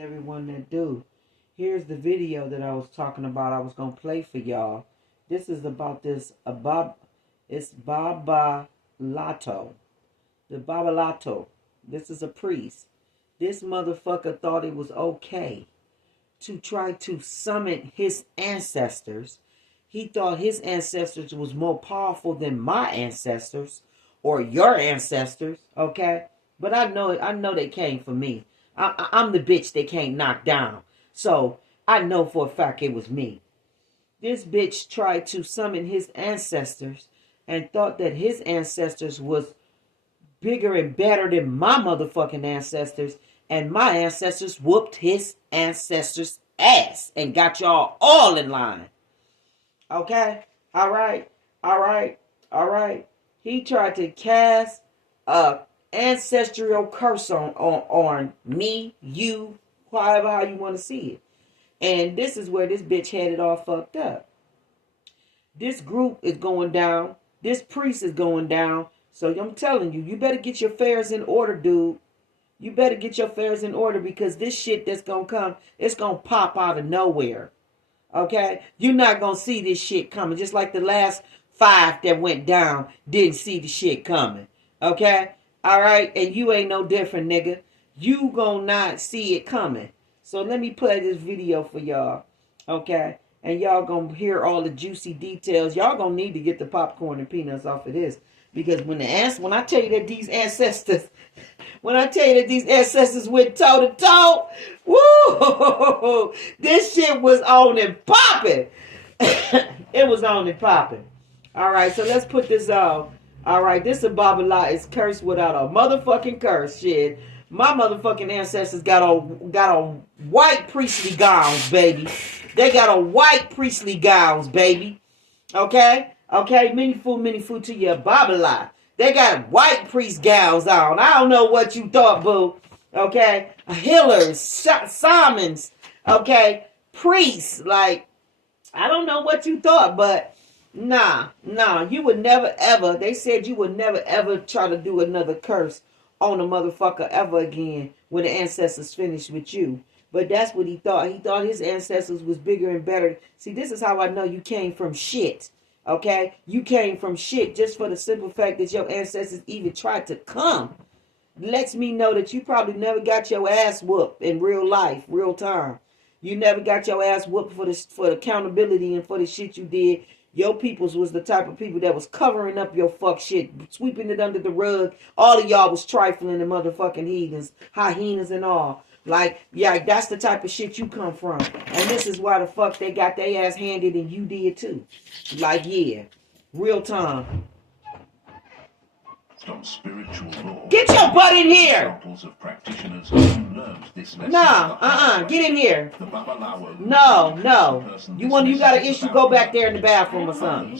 Everyone that do. Here's the video that I was talking about. I was gonna play for y'all. This is about this it's Babalato. The Babalato. This is a priest. This motherfucker thought it was okay to try to summon his ancestors. He thought his ancestors was more powerful than my ancestors or your ancestors, okay? But I know they came for me. I'm the bitch they can't knock down. So I know for a fact it was me. This bitch tried to summon his ancestors and thought that his ancestors was bigger and better than my motherfucking ancestors. And my ancestors whooped his ancestors' ass and got y'all all in line. Okay? All right? All right? All right? He tried to cast a ancestral curse on me, you, however how you want to see it. And this is where this bitch had it all fucked up. This group is going down. This priest is going down. So I'm telling you, you better get your affairs in order, dude. You better get your affairs in order because this shit that's going to come, it's going to pop out of nowhere. Okay? You're not going to see this shit coming. Just like the last 5 that went down didn't see the shit coming. Okay? All right? And you ain't no different, nigga. You gonna not see it coming. So let me play this video for y'all. Okay? And y'all gonna hear all the juicy details. Y'all gonna need to get the popcorn and peanuts off of this. Because when I tell you that these ancestors, went toe to toe, woo, this shit was on and popping. It was on and popping. All right, so let's put this on. All right, this is Babalawa is cursed without a motherfucking curse. Shit, my motherfucking ancestors got on white priestly gowns, baby. They got on white priestly gowns, baby. Okay? Okay, many food to your Babalawa. They got white priest gowns on. I don't know what you thought, boo. Okay? Healers, shamans, okay? Priests, like, I don't know what you thought, but nah, you would never ever, they said you would never ever try to do another curse on a motherfucker ever again when the ancestors finished with you. But that's what he thought. He thought his ancestors was bigger and better. See, this is how I know you came from shit. Okay? You came from shit just for the simple fact that your ancestors even tried to come. Lets me know that you probably never got your ass whooped in real life, real time. You never got your ass whooped for the accountability and for the shit you did. Your peoples was the type of people that was covering up your fuck shit, sweeping it under the rug. All of y'all was trifling and motherfucking heathens, hyenas and all. Like, yeah, that's the type of shit you come from. And this is why the fuck they got their ass handed and you did too. Like, yeah, real time. From spiritual law. Get your butt in here! Examples of practitioners who learned this lesson. No, get in here. The Babalawa. No. You got an issue, go back there in the bathroom or something.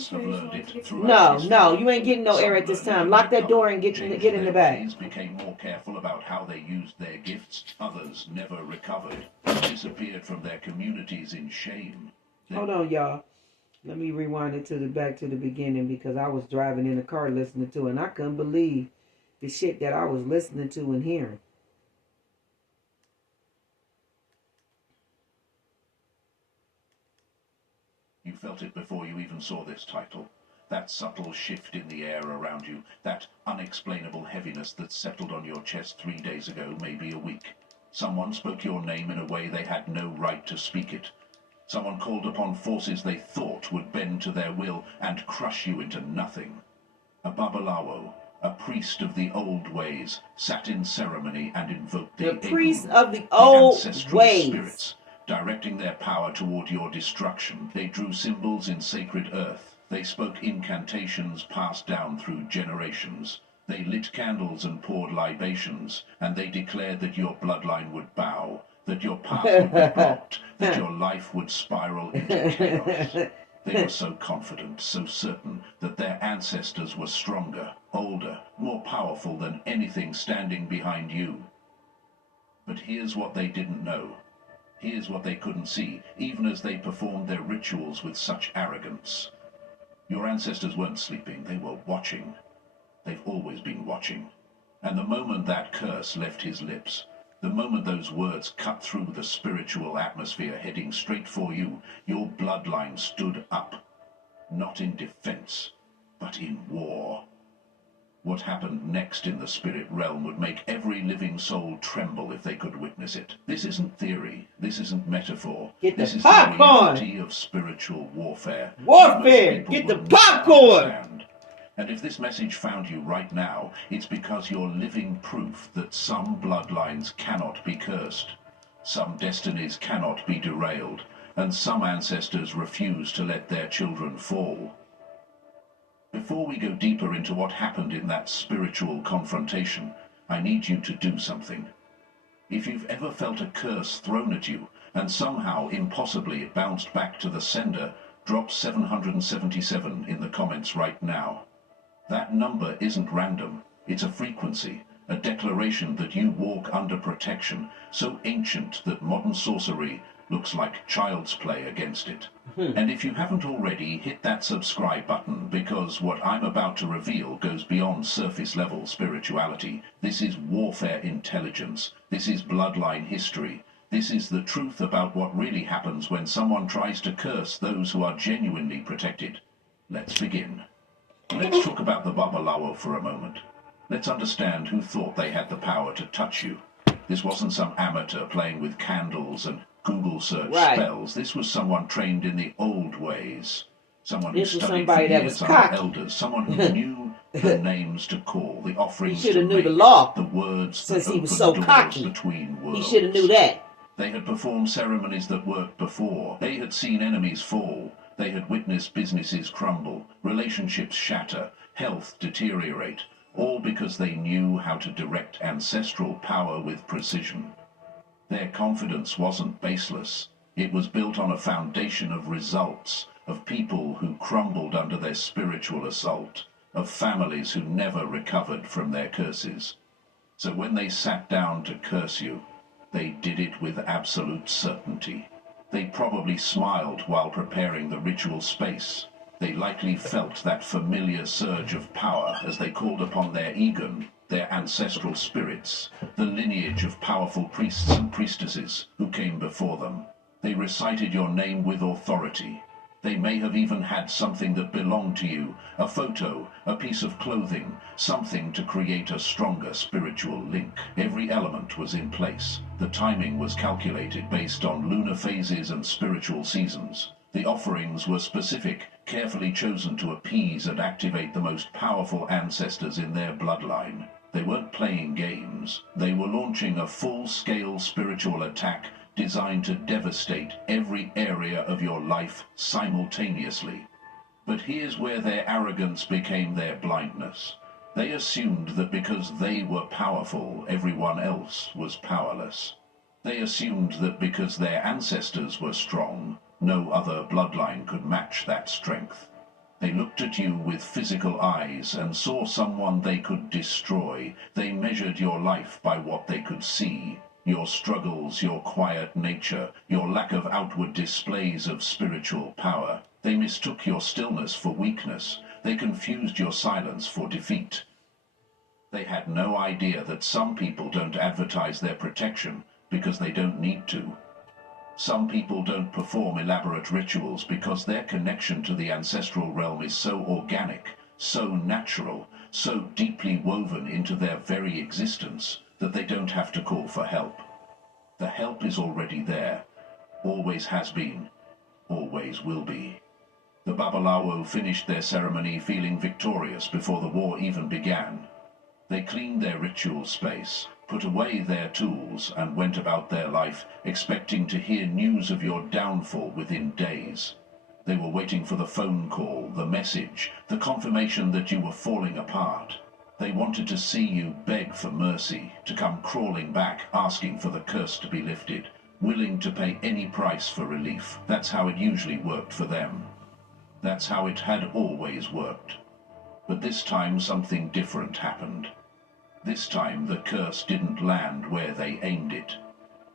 No, you ain't getting no air at this time. Lock that door and get in the bag. Became more careful about how they used their gifts. Others never recovered. Disappeared from their communities in shame. Hold on, y'all. Let me rewind it back to the beginning because I was driving in the car listening to it and I couldn't believe the shit that I was listening to and hearing. You felt it before you even saw this title. That subtle shift in the air around you, that unexplainable heaviness that settled on your chest 3 days ago, maybe a week. Someone spoke your name in a way they had no right to speak it. Someone called upon forces they thought would bend to their will and crush you into nothing. A Babalawo, a priest of the old ways, sat in ceremony and invoked the priest of the old ways, spirits, directing their power toward your destruction. They drew symbols in sacred earth. They spoke incantations passed down through generations. They lit candles and poured libations, and they declared that your bloodline would bow, that your path would be blocked, that your life would spiral into chaos. They were so confident, so certain, that their ancestors were stronger, older, more powerful than anything standing behind you. But here's what they didn't know. Here's what they couldn't see, even as they performed their rituals with such arrogance. Your ancestors weren't sleeping, they were watching. They've always been watching. And the moment that curse left his lips, The moment those words cut through the spiritual atmosphere heading straight for you, your bloodline stood up, not in defense, but in war. What happened next in the spirit realm would make every living soul tremble if they could witness it. This isn't theory. This isn't metaphor. Get the this is popcorn. the reality of spiritual warfare. Warfare! Get the popcorn! And if this message found you right now, it's because you're living proof that some bloodlines cannot be cursed, some destinies cannot be derailed, and some ancestors refuse to let their children fall. Before we go deeper into what happened in that spiritual confrontation, I need you to do something. If you've ever felt a curse thrown at you, and somehow, impossibly, it bounced back to the sender, drop 777 in the comments right now. That number isn't random. It's a frequency, a declaration that you walk under protection, so ancient that modern sorcery looks like child's play against it. And if you haven't already, hit that subscribe button, because what I'm about to reveal goes beyond surface level spirituality. This is warfare intelligence. This is bloodline history. This is the truth about what really happens when someone tries to curse those who are genuinely protected. Let's begin. Let's talk about the Babalawa for a moment. Let's understand who thought they had the power to touch you. This wasn't some amateur playing with candles and Google search spells. This was someone trained in the old ways. Someone who studied for years under elders. Someone who knew the names to call, the offerings to make, the law, the words that opened doors between worlds. He should have knew that. They had performed ceremonies that worked before. They had seen enemies fall. They had witnessed businesses crumble, relationships shatter, health deteriorate, all because they knew how to direct ancestral power with precision. Their confidence wasn't baseless. It was built on a foundation of results, of people who crumbled under their spiritual assault, of families who never recovered from their curses. So when they sat down to curse you, they did it with absolute certainty. They probably smiled while preparing the ritual space. They likely felt that familiar surge of power as they called upon their Egon, their ancestral spirits, the lineage of powerful priests and priestesses who came before them. They recited your name with authority. They may have even had something that belonged to you, a photo, a piece of clothing, something to create a stronger spiritual link. Every element was in place. The timing was calculated based on lunar phases and spiritual seasons. The offerings were specific, carefully chosen to appease and activate the most powerful ancestors in their bloodline. They weren't playing games. They were launching a full-scale spiritual attack designed to devastate every area of your life simultaneously. But here's where their arrogance became their blindness. They assumed that because they were powerful, everyone else was powerless. They assumed that because their ancestors were strong, no other bloodline could match that strength. They looked at you with physical eyes and saw someone they could destroy. They measured your life by what they could see. Your struggles, your quiet nature, your lack of outward displays of spiritual power. They mistook your stillness for weakness. They confused your silence for defeat. They had no idea that some people don't advertise their protection because they don't need to. Some people don't perform elaborate rituals because their connection to the ancestral realm is so organic, so natural, so deeply woven into their very existence that they don't have to call for help. The help is already there, always has been, always will be. The Babalawo finished their ceremony feeling victorious before the war even began. They cleaned their ritual space, put away their tools, and went about their life expecting to hear news of your downfall within days. They were waiting for the phone call, the message, the confirmation that you were falling apart. They wanted to see you beg for mercy, to come crawling back, asking for the curse to be lifted, willing to pay any price for relief. That's how it usually worked for them. That's how it had always worked. But this time something different happened. This time the curse didn't land where they aimed it.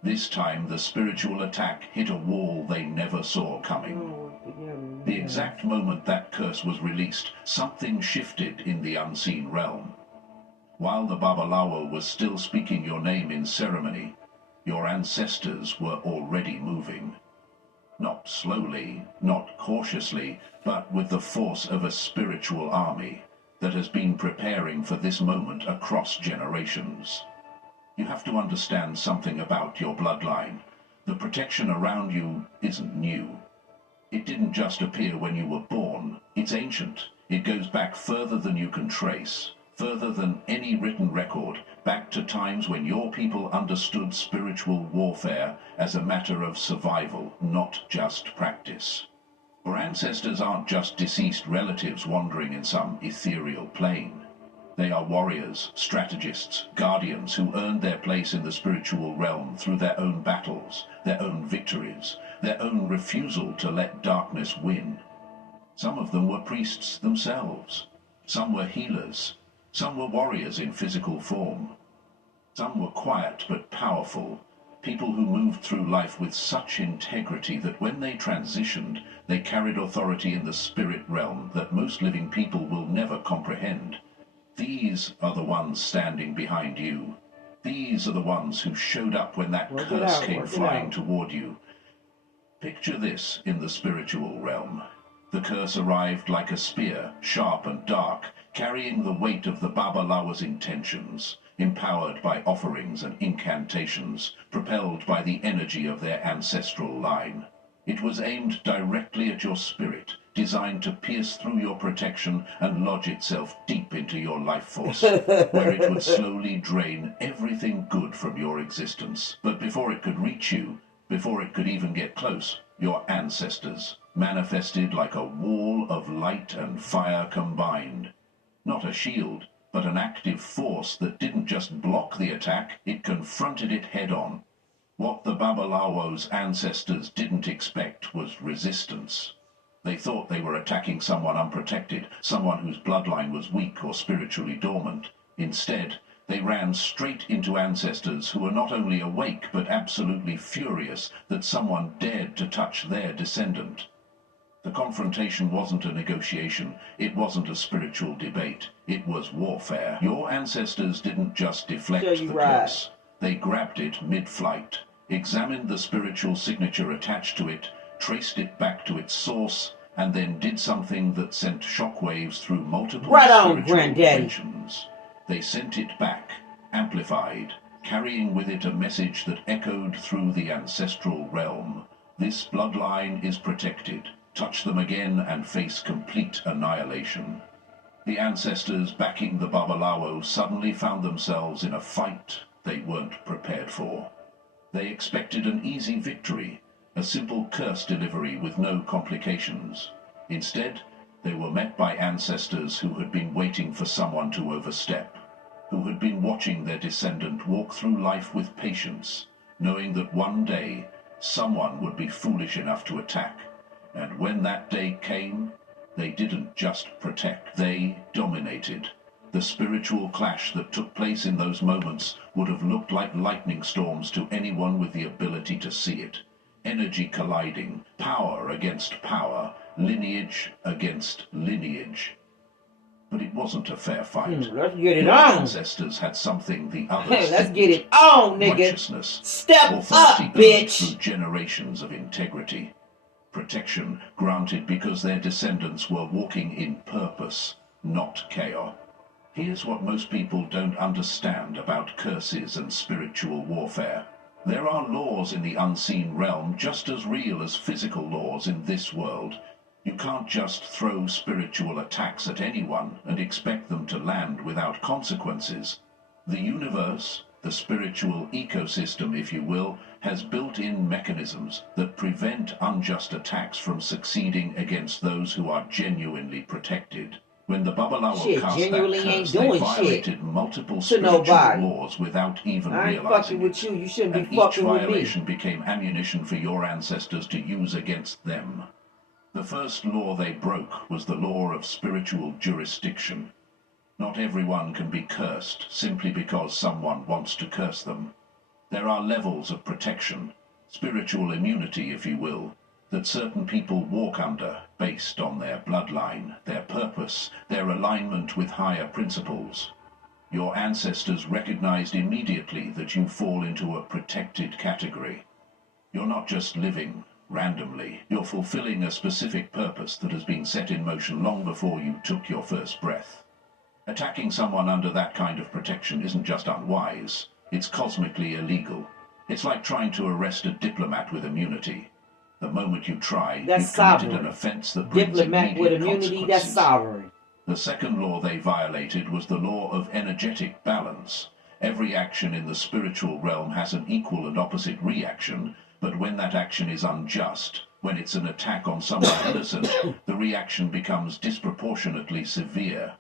This time the spiritual attack hit a wall they never saw coming. The exact moment that curse was released, something shifted in the unseen realm. While the Babalawa was still speaking your name in ceremony, your ancestors were already moving. Not slowly, not cautiously, but with the force of a spiritual army that has been preparing for this moment across generations. You have to understand something about your bloodline. The protection around you isn't new. It didn't just appear when you were born. It's ancient. It goes back further than you can trace, further than any written record, back to times when your people understood spiritual warfare as a matter of survival, not just practice. Your ancestors aren't just deceased relatives wandering in some ethereal plane. They are warriors, strategists, guardians who earned their place in the spiritual realm through their own battles, their own victories, their own refusal to let darkness win. Some of them were priests themselves. Some were healers. Some were warriors in physical form. Some were quiet but powerful, people who moved through life with such integrity that when they transitioned, they carried authority in the spirit realm that most living people will never comprehend. These are the ones standing behind you. These are the ones who showed up when that curse came flying toward you. Picture this in the spiritual realm. The curse arrived like a spear, sharp and dark, carrying the weight of the Babalawa's intentions, empowered by offerings and incantations, propelled by the energy of their ancestral line. It was aimed directly at your spirit, designed to pierce through your protection and lodge itself deep into your life force, where it would slowly drain everything good from your existence. But before it could reach you, before it could even get close, your ancestors manifested like a wall of light and fire combined. Not a shield, but an active force that didn't just block the attack, it confronted it head-on. What the Babalawo's ancestors didn't expect was resistance. They thought they were attacking someone unprotected, someone whose bloodline was weak or spiritually dormant. Instead, they ran straight into ancestors who were not only awake but absolutely furious that someone dared to touch their descendant. The confrontation wasn't a negotiation, it wasn't a spiritual debate, it was warfare. Your ancestors didn't just deflect the curse, they grabbed it mid-flight, examined the spiritual signature attached to it, traced it back to its source, and then did something that sent shockwaves through multiple spiritual dimensions. They sent it back, amplified, carrying with it a message that echoed through the ancestral realm. This bloodline is protected. Touch them again and face complete annihilation. The ancestors backing the Babalawo suddenly found themselves in a fight they weren't prepared for. They expected an easy victory, a simple curse delivery with no complications. Instead, they were met by ancestors who had been waiting for someone to overstep, who had been watching their descendant walk through life with patience, knowing that one day someone would be foolish enough to attack. And when that day came, they didn't just protect, they dominated. The spiritual clash that took place in those moments would have looked like lightning storms to anyone with the ability to see it. Energy colliding, power against power, lineage against lineage. But it wasn't a fair fight. Let's get it Your on. ancestors had something the others Let's didn't. get it on, nigga. Righteousness. Step up, bitch. Through generations of integrity. Protection granted because their descendants were walking in purpose, not chaos. Here's what most people don't understand about curses and spiritual warfare. There are laws in the unseen realm just as real as physical laws in this world. You can't just throw spiritual attacks at anyone and expect them to land without consequences. The universe, the spiritual ecosystem, if you will, has built-in mechanisms that prevent unjust attacks from succeeding against those who are genuinely protected. When the Babalawa cast that curse, they violated multiple spiritual laws without even realizing it. You shouldn't and be each fucking with me. violation became ammunition for your ancestors to use against them. The first law they broke was the law of spiritual jurisdiction. Not everyone can be cursed simply because someone wants to curse them. There are levels of protection, spiritual immunity, if you will, that certain people walk under based on their bloodline, their purpose, their alignment with higher principles. Your ancestors recognized immediately that you fall into a protected category. You're not just living randomly, you're fulfilling a specific purpose that has been set in motion long before you took your first breath. Attacking someone under that kind of protection isn't just unwise, it's cosmically illegal. It's like trying to arrest a diplomat with immunity. The moment you try, you've committed an offense that brings immediate consequences. That's sovereign. The second law they violated was the law of energetic balance. Every action in the spiritual realm has an equal and opposite reaction, but when that action is unjust, when it's an attack on someone innocent, the reaction becomes disproportionately severe.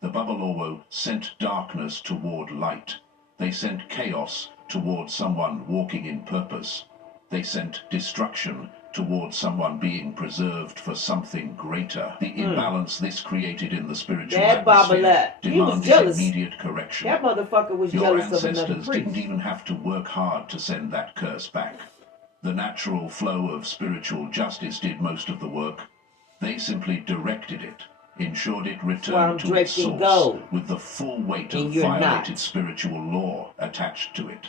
The Babalawa sent darkness toward light. They sent chaos toward someone walking in purpose. They sent destruction towards someone being preserved for something greater. The imbalance this created in the spiritual atmosphere demanded immediate correction. That motherfucker was jealous of another priest. Your ancestors didn't even have to work hard to send that curse back. The natural flow of spiritual justice did most of the work. They simply directed it, ensured it returned to its source with the full weight of violated spiritual law attached to it.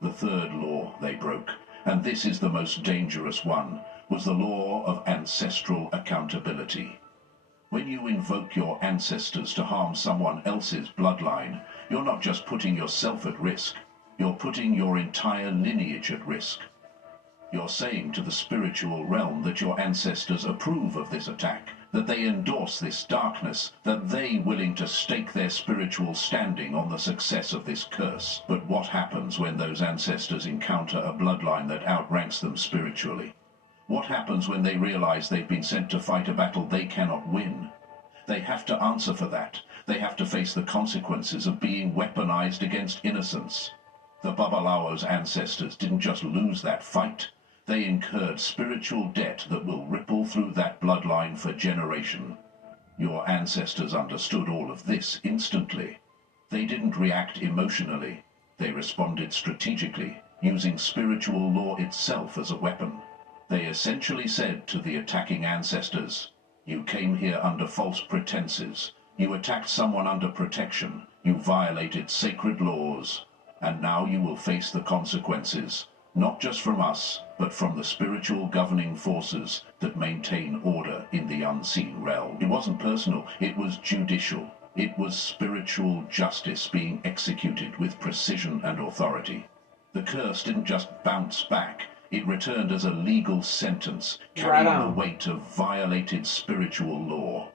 The third law they broke, and this is the most dangerous one, was the law of ancestral accountability. When you invoke your ancestors to harm someone else's bloodline, you're not just putting yourself at risk, you're putting your entire lineage at risk. You're saying to the spiritual realm that your ancestors approve of this attack, that they endorse this darkness, that they're willing to stake their spiritual standing on the success of this curse. But what happens when those ancestors encounter a bloodline that outranks them spiritually? What happens when they realize they've been sent to fight a battle they cannot win? They have to answer for that. They have to face the consequences of being weaponized against innocence. The Babalawa's ancestors didn't just lose that fight. They incurred spiritual debt that will ripple through that bloodline for generations. Your ancestors understood all of this instantly. They didn't react emotionally. They responded strategically, using spiritual law itself as a weapon. They essentially said to the attacking ancestors, "You came here under false pretenses. You attacked someone under protection. You violated sacred laws. And now you will face the consequences. Not just from us, but from the spiritual governing forces that maintain order in the unseen realm." It wasn't personal, it was judicial. It was spiritual justice being executed with precision and authority. The curse didn't just bounce back, it returned as a legal sentence, carrying the weight of violated spiritual law.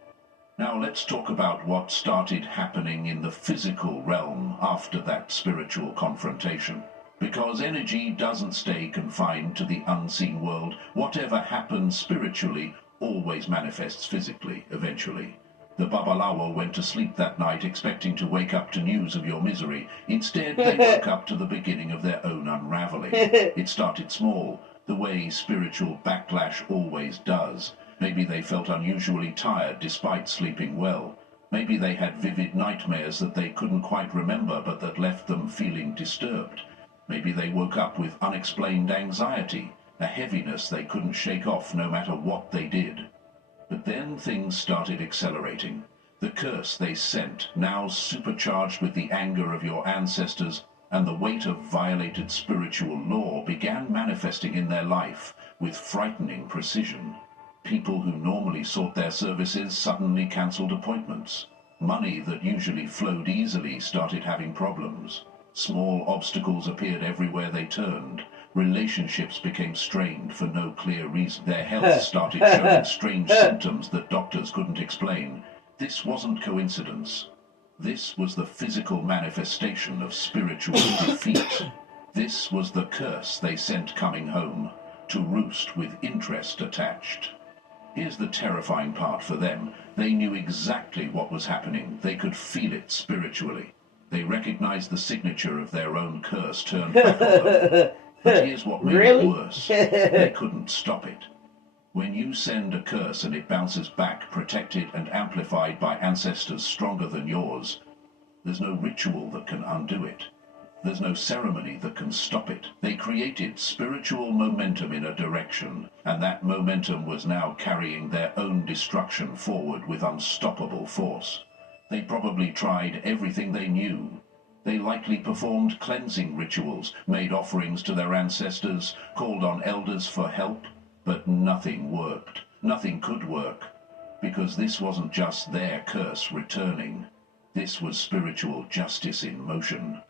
Now let's talk about what started happening in the physical realm after that spiritual confrontation. Because energy doesn't stay confined to the unseen world, whatever happens spiritually always manifests physically, eventually. The Babalawa went to sleep that night expecting to wake up to news of your misery. Instead, they woke up to the beginning of their own unraveling. It started small, the way spiritual backlash always does. Maybe they felt unusually tired despite sleeping well. Maybe they had vivid nightmares that they couldn't quite remember but that left them feeling disturbed. Maybe they woke up with unexplained anxiety, a heaviness they couldn't shake off no matter what they did. But then things started accelerating. The curse they sent, now supercharged with the anger of your ancestors and the weight of violated spiritual law, began manifesting in their life with frightening precision. People who normally sought their services suddenly cancelled appointments. Money that usually flowed easily started having problems. Small obstacles appeared everywhere they turned. Relationships became strained for no clear reason. Their health started showing strange symptoms that doctors couldn't explain. This wasn't coincidence. This was the physical manifestation of spiritual defeat. This was the curse they sent coming home, to roost with interest attached. Here's the terrifying part for them. They knew exactly what was happening. They could feel it spiritually. They recognized the signature of their own curse turned back on them. But here's what made it worse. They couldn't stop it. When you send a curse and it bounces back, protected and amplified by ancestors stronger than yours, there's no ritual that can undo it. There's no ceremony that can stop it. They created spiritual momentum in a direction, and that momentum was now carrying their own destruction forward with unstoppable force. They probably tried everything they knew. They likely performed cleansing rituals, made offerings to their ancestors, called on elders for help, but nothing worked. Nothing could work, because this wasn't just their curse returning. This was spiritual justice in motion.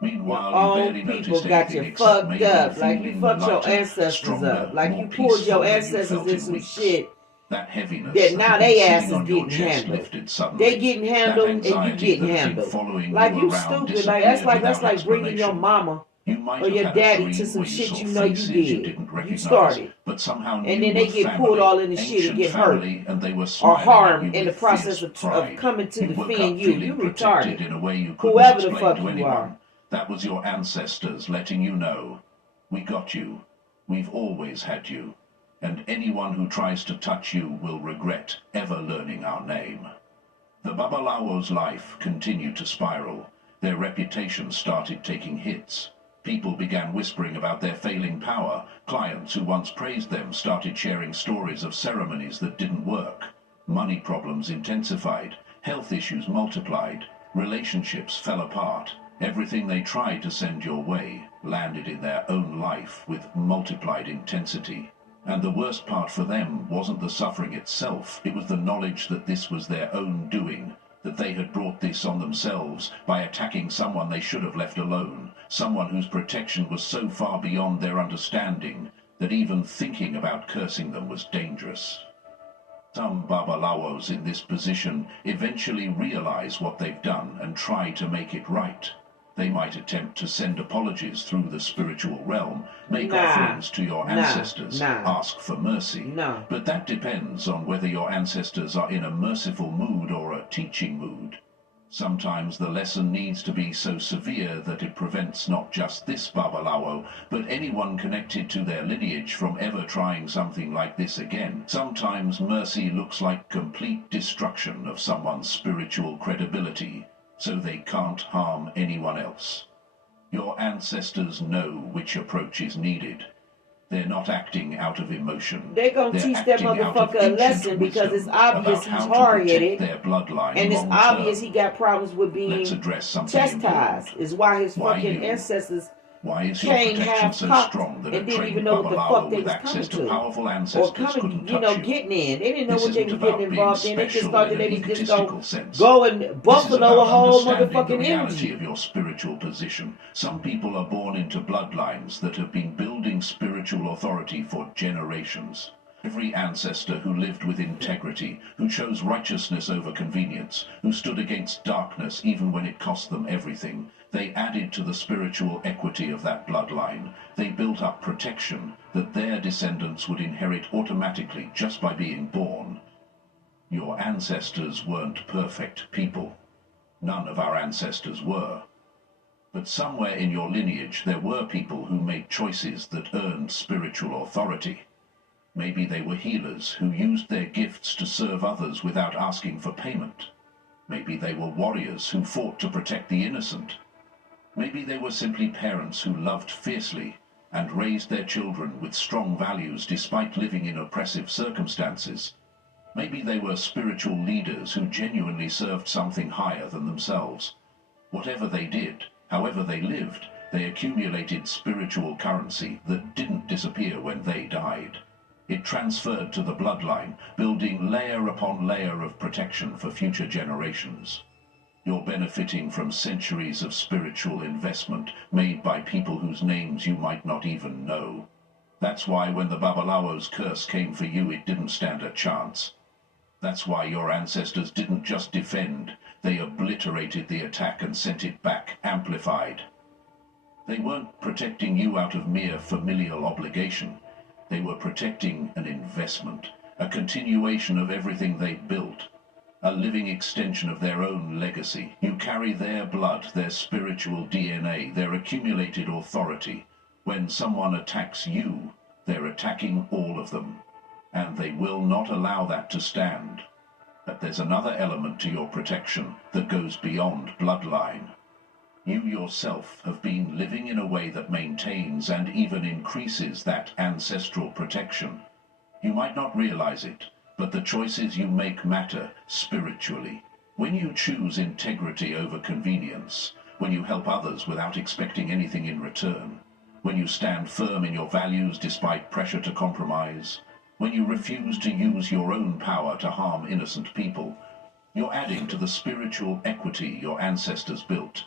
Meanwhile, you barely noticed got anything you except fucked maybe up, like you feeling fucked your lighter, ancestors stronger, up, like more you pulled peaceful your than you ancestors felt in in some weeks. shit That heaviness that that now had been they sitting asses on your getting chest handled. lifted suddenly. They getting handled and you Anxiety getting that had been handled. following Like you around stupid. Like that's disappeared without like bringing your explanation. mama You might or have your had a daddy to dream some where you shit saw you know you faces did. you didn't You recognize, started. but somehow And knew then they were get family, pulled all in the shit and ancient get hurt family, and they were or smiling at harmed you in the with process fierce of pride. coming to You woke defend up you. feeling You protected retarded. in a way you couldn't Whoever the explain fuck to you anyone. are. That was your ancestors letting you know, we got you. We've always had you. And anyone who tries to touch you will regret ever learning our name. The Babalawo's life continued to spiral. Their reputation started taking hits. People began whispering about their failing power. Clients who once praised them started sharing stories of ceremonies that didn't work. Money problems intensified. Health issues multiplied. Relationships fell apart. Everything they tried to send your way landed in their own life with multiplied intensity. And the worst part for them wasn't the suffering itself, it was the knowledge that this was their own doing, that they had brought this on themselves by attacking someone they should have left alone, someone whose protection was so far beyond their understanding that even thinking about cursing them was dangerous. Some Babalawos in this position eventually realize what they've done and try to make it right. They might attempt to send apologies through the spiritual realm, make offerings to your ancestors, ask for mercy. But that depends on whether your ancestors are in a merciful mood or a teaching mood. Sometimes the lesson needs to be so severe that it prevents not just this Babalawo, but anyone connected to their lineage from ever trying something like this again. Sometimes mercy looks like complete destruction of someone's spiritual credibility, so they can't harm anyone else. Your ancestors know which approach is needed. They're not acting out of emotion. They're going to teach that motherfucker a lesson because it's obvious he's hard-headed and it's obvious he got problems with being chastised. Is why his fucking ancestors came half cocked and didn't even know what the fuck they was coming to. Or coming, getting in. They didn't know what they was getting involved in. They just thought that they was just going to go and buffalo a whole motherfucking energy. Of your spiritual position. Some people are born into bloodlines that have been building spiritual authority for generations. Every ancestor who lived with integrity, who chose righteousness over convenience, who stood against darkness even when it cost them everything, they added to the spiritual equity of that bloodline. They built up protection that their descendants would inherit automatically just by being born. Your ancestors weren't perfect people. None of our ancestors were. But somewhere in your lineage there were people who made choices that earned spiritual authority. Maybe they were healers who used their gifts to serve others without asking for payment. Maybe they were warriors who fought to protect the innocent. Maybe they were simply parents who loved fiercely and raised their children with strong values despite living in oppressive circumstances. Maybe they were spiritual leaders who genuinely served something higher than themselves. Whatever they did, however they lived, they accumulated spiritual currency that didn't disappear when they died. It transferred to the bloodline, building layer upon layer of protection for future generations. You're benefiting from centuries of spiritual investment made by people whose names you might not even know. That's why when the Babalawo's curse came for you, it didn't stand a chance. That's why your ancestors didn't just defend, they obliterated the attack and sent it back, amplified. They weren't protecting you out of mere familial obligation. They were protecting an investment, a continuation of everything they built, a living extension of their own legacy. You carry their blood, their spiritual DNA, their accumulated authority. When someone attacks you, they're attacking all of them. And they will not allow that to stand. But there's another element to your protection that goes beyond bloodline. You yourself have been living in a way that maintains and even increases that ancestral protection. You might not realize it, but the choices you make matter spiritually. When you choose integrity over convenience, when you help others without expecting anything in return, when you stand firm in your values despite pressure to compromise, when you refuse to use your own power to harm innocent people, you're adding to the spiritual equity your ancestors built.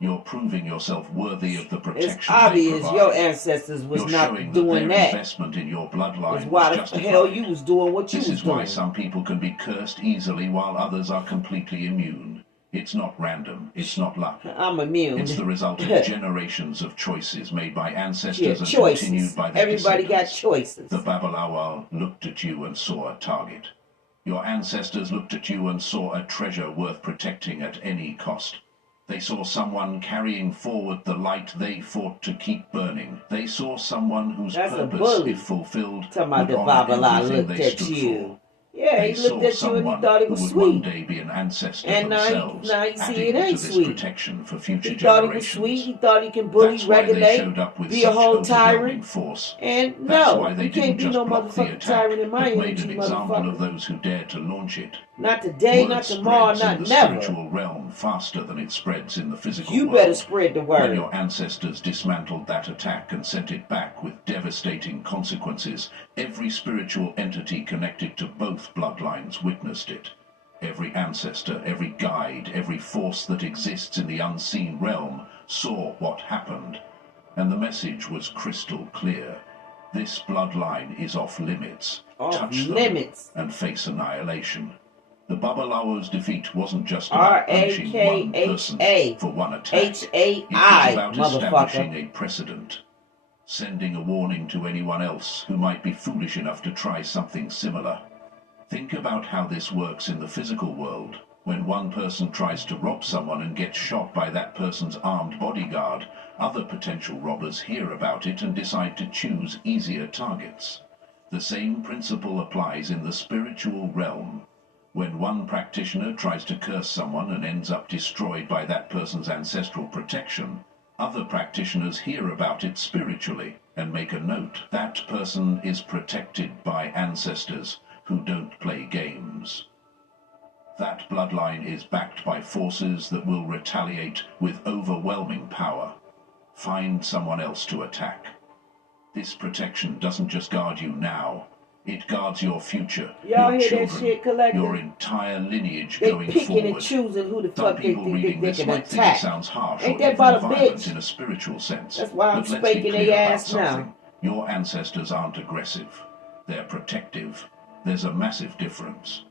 You're proving yourself worthy of the protection it's obvious they provide. your ancestors was You're not showing doing that their that. investment in your bloodline It's why was the justified. hell you was doing what you This was is why doing. some people can be cursed easily while others are completely immune. It's not random. It's not luck. I'm immune. It's the result of generations of choices made by ancestors and choices. continued by their Everybody got descendants. choices. The Babalawa looked at you and saw a target. Your ancestors looked at you and saw a treasure worth protecting at any cost. They saw someone carrying forward the light they fought to keep burning. They saw someone whose purpose, if fulfilled, would honor everything they stood for. Yeah, he looked at you and he thought it was sweet. One day be an ancestor and themselves, now he see adding it ain't to this sweet. Protection for future he thought it was generations. sweet. He thought he can bully, That's why regulate, they showed up with be a such whole tyrant. force. And That's no, why they you can't didn't be just no block the motherfucking attack, tyrant in my but made energy, an example of motherfucker. those who dared to launch it. Not today, Word not tomorrow, spreads not in the never. spiritual realm faster than it spreads in the physical You world. better spread the word. When your ancestors dismantled that attack and sent it back with devastating consequences, every spiritual entity connected to both bloodlines witnessed it. Every ancestor, every guide, every force that exists in the unseen realm saw what happened. And the message was crystal clear. This bloodline is off limits. Touch them and face annihilation. The Babalawo's defeat wasn't just about punishing one person for one attack. It was about establishing a precedent, sending a warning to anyone else who might be foolish enough to try something similar. Think about how this works in the physical world. When one person tries to rob someone and gets shot by that person's armed bodyguard, other potential robbers hear about it and decide to choose easier targets. The same principle applies in the spiritual realm. When one practitioner tries to curse someone and ends up destroyed by that person's ancestral protection, other practitioners hear about it spiritually and make a note. That person is protected by ancestors who don't play games. That bloodline is backed by forces that will retaliate with overwhelming power. Find someone else to attack. This protection doesn't just guard you now, it guards your future, Y'all your hear children, that shit collective? your entire lineage they going picking forward. And choosing who the Some fuck they people think reading they this can might think it attack. sounds harsh Ain't or that even about a violent bitch? in a spiritual sense. That's why I'm But let's be spanking clear their about ass now. something. Your ancestors aren't aggressive. They're protective. There's a massive difference.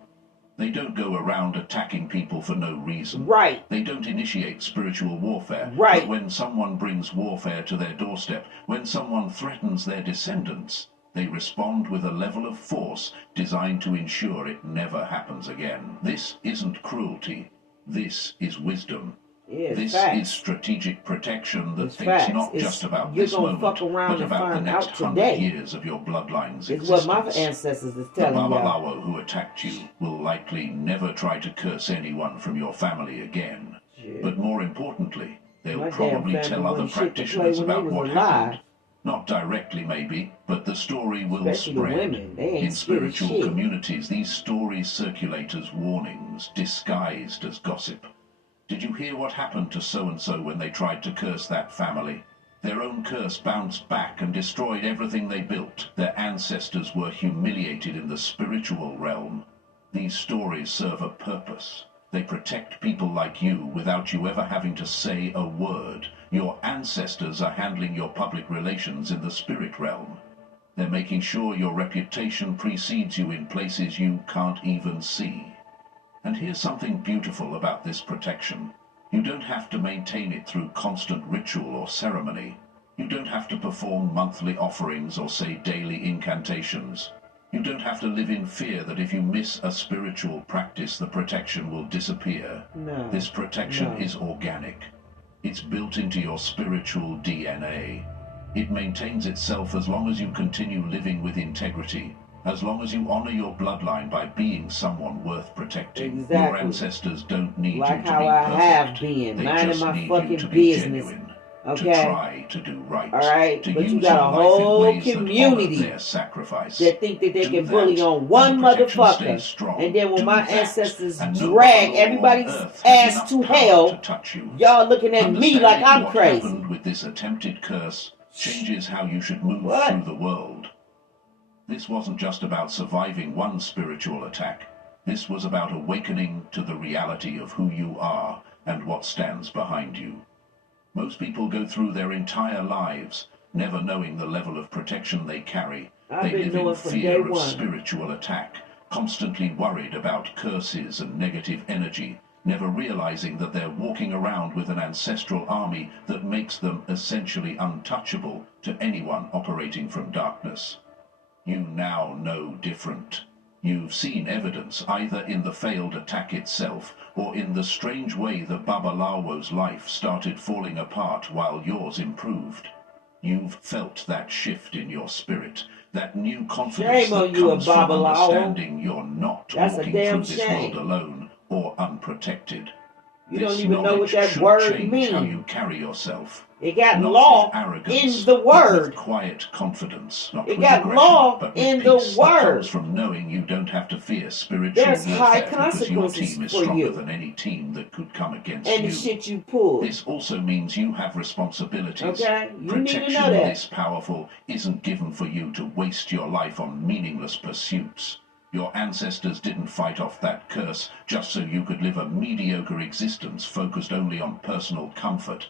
They don't go around attacking people for no reason. Right. They don't initiate spiritual warfare. Right. But when someone brings warfare to their doorstep, when someone threatens their descendants, they respond with a level of force designed to ensure it never happens again. This isn't cruelty. This is wisdom. Yeah, this facts. is strategic protection that It's thinks facts. not just about you're this gonna moment, fuck around but and about the find next out 100 today. years of your bloodline's It's existence. what my ancestors is The telling y'all. Babalawa who attacked you will likely never try to curse anyone from your family again. Shit. But more importantly, they'll My probably damn family tell other wasn't shit to play practitioners when they about was what alive. happened. Not directly maybe, but the story will Especially the spread. women. They ain't In scared of spiritual shit. communities, these stories circulate as warnings, disguised as gossip. Did you hear what happened to so-and-so when they tried to curse that family? Their own curse bounced back and destroyed everything they built. Their ancestors were humiliated in the spiritual realm. These stories serve a purpose. They protect people like you without you ever having to say a word. Your ancestors are handling your public relations in the spirit realm. They're making sure your reputation precedes you in places you can't even see. And here's something beautiful about this protection. You don't have to maintain it through constant ritual or ceremony. You don't have to perform monthly offerings or say daily incantations. You don't have to live in fear that if you miss a spiritual practice, the protection will disappear. No. This protection is organic. It's built into your spiritual DNA. It maintains itself as long as you continue living with integrity, as long as you honor your bloodline by being someone worth protecting. Exactly. Your ancestors don't need like you to how be I perfect. have been, They minding just my need you fucking to be business. genuine. to try to do right, all right, to but use you got your a life in whole ways community that honor their sacrifice. that think that they Do can that, bully on one and the protection motherfucker, stays strong. and then when Do my that, ancestors and no drag other law on everybody's earth has ass enough to power hell, to touch you. y'all looking at me like I'm what crazy. happened with this attempted curse changes how you should move through the world. This wasn't just about surviving one spiritual attack. This was about awakening to the reality of who you are and what stands behind you. Most people go through their entire lives never knowing the level of protection they carry. They live in fear of spiritual attack, constantly worried about curses and negative energy, never realizing that they're walking around with an ancestral army that makes them essentially untouchable to anyone operating from darkness. You now know different. You've seen evidence either in the failed attack itself or in the strange way that Babalawo's life started falling apart while yours improved. You've felt that shift in your spirit, that new confidence that comes from understanding you're not walking through this world alone or unprotected. You don't even know what that word means. How you carry yourself. It got law in the word. With quiet confidence, not it with got aggression, law but with in peace the word. That comes from knowing you don't have to fear spiritual There's warfare high because your consequences team is for stronger you than any team that could come against and you. the shit you pulled. This also means you have responsibilities. Okay, you Protection need to know that. This powerful isn't given for you to waste your life on meaningless pursuits. Your ancestors didn't fight off that curse just so you could live a mediocre existence focused only on personal comfort.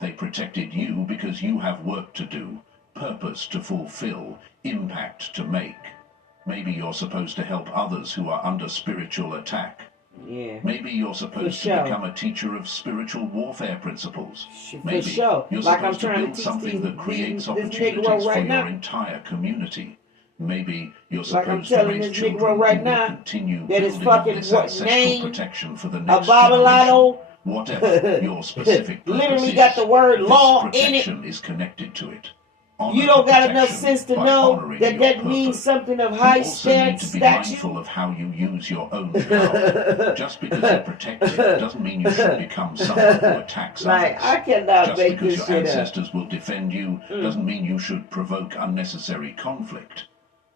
They protected you because you have work to do, purpose to fulfill, impact to make. Maybe you're supposed to help others who are under spiritual attack. Yeah. Maybe you're supposed to become a teacher of spiritual warfare principles. Maybe you're like supposed to build something that creates opportunities for your entire community. Maybe you're supposed to raise children who will continue building on this ancestral protection for the next generation. Whatever your specific purpose literally got the word law in it. Is connected to it. You don't got enough sense to know that that means something of high stature. Be mindful of how you use your own power. Just because you're protected doesn't mean you should become someone who attacks others. I cannot Just make because this your shit ancestors will defend you doesn't mean you should provoke unnecessary conflict.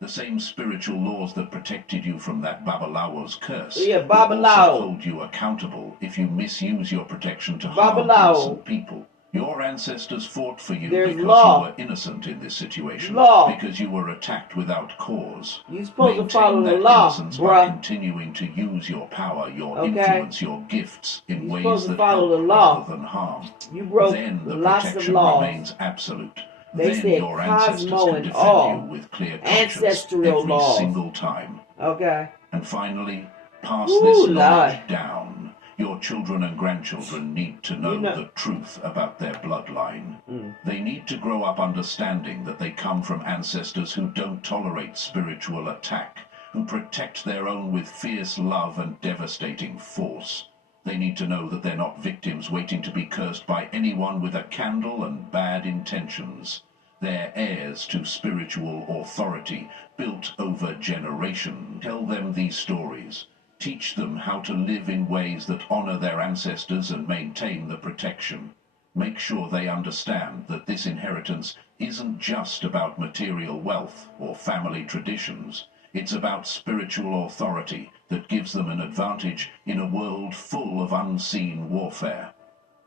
The same spiritual laws that protected you from that Babalawo's curse will also hold you accountable if you misuse your protection to harm innocent people. Your ancestors fought for you because you were innocent in this situation, because you were attacked without cause. You're supposed to follow the law, by continuing to use your power, your influence, your gifts in ways that help rather than harm. You broke then the lots protection of laws. Remains absolute. They then said your ancestors Cosmo can and defend all you with clear conscience ancestral every laws. single time. Okay. And finally, pass this knowledge down. Your children and grandchildren need to know the truth about their bloodline. They need to grow up understanding that they come from ancestors who don't tolerate spiritual attack, who protect their own with fierce love and devastating force. They need to know that they're not victims waiting to be cursed by anyone with a candle and bad intentions. They're heirs to spiritual authority built over generations. Tell them these stories. Teach them how to live in ways that honor their ancestors and maintain the protection. Make sure they understand that this inheritance isn't just about material wealth or family traditions. It's about spiritual authority that gives them an advantage in a world full of unseen warfare.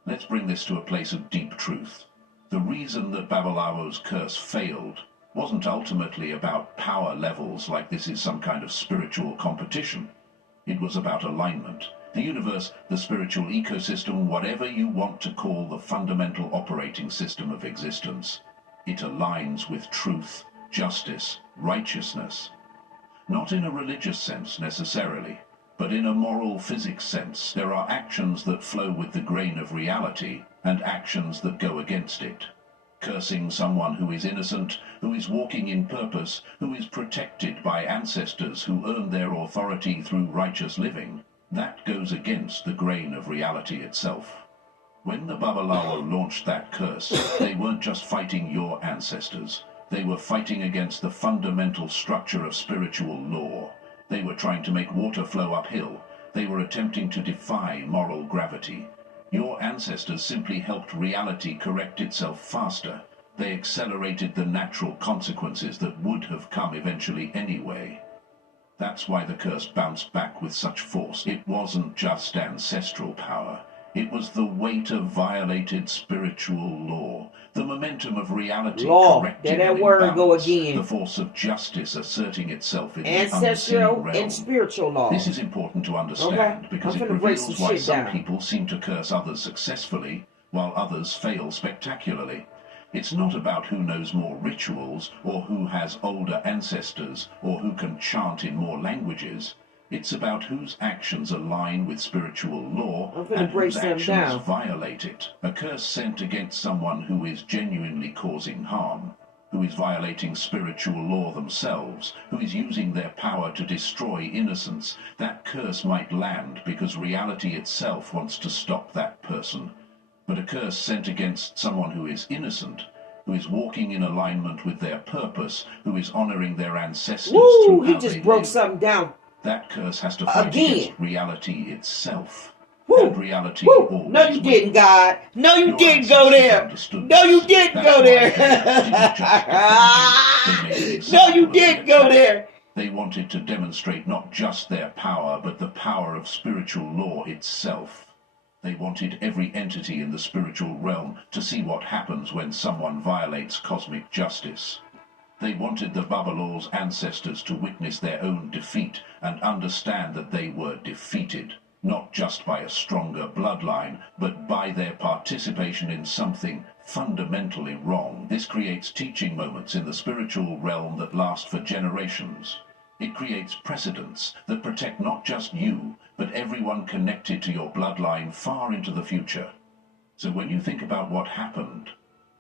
Let's bring this to a place of deep truth. The reason that Babalawo's curse failed wasn't ultimately about power levels like this is some kind of spiritual competition. It was about alignment. The universe, the spiritual ecosystem, whatever you want to call the fundamental operating system of existence. It aligns with truth, justice, righteousness. Not in a religious sense necessarily, but in a moral physics sense. There are actions that flow with the grain of reality and actions that go against it. Cursing someone who is innocent, who is walking in purpose, who is protected by ancestors who earned their authority through righteous living, that goes against the grain of reality itself. When the Babalawo launched that curse, they weren't just fighting your ancestors. They were fighting against the fundamental structure of spiritual law. They were trying to make water flow uphill. They were attempting to defy moral gravity. Your ancestors simply helped reality correct itself faster. They accelerated the natural consequences that would have come eventually anyway. That's why the curse bounced back with such force. It wasn't just ancestral power. It was the weight of violated spiritual law, the momentum of reality correcting that an word go imbalance, again. the force of justice asserting itself in the Ancestral unseen realm. and spiritual law. This is important to understand because it reveals why some people seem to curse others successfully while others fail spectacularly. It's not about who knows more rituals or who has older ancestors or who can chant in more languages. It's about whose actions align with spiritual law and whose actions violate it. A curse sent against someone who is genuinely causing harm, who is violating spiritual law themselves, who is using their power to destroy innocence, that curse might land because reality itself wants to stop that person. But a curse sent against someone who is innocent, who is walking in alignment with their purpose, who is honoring their ancestors through how they live, something down. That curse has to fight against reality itself. Woo. And reality always No, you didn't, God. No, you Your didn't go there. ancestors No, you didn't That's go why there. they didn't just defend you. They made an No, example you of didn't the go attack. there. They wanted to demonstrate not just their power, but the power of spiritual law itself. They wanted every entity in the spiritual realm to see what happens when someone violates cosmic justice. They wanted the Babalaw's ancestors to witness their own defeat and understand that they were defeated, not just by a stronger bloodline, but by their participation in something fundamentally wrong. This creates teaching moments in the spiritual realm that last for generations. It creates precedents that protect not just you, but everyone connected to your bloodline far into the future. So when you think about what happened,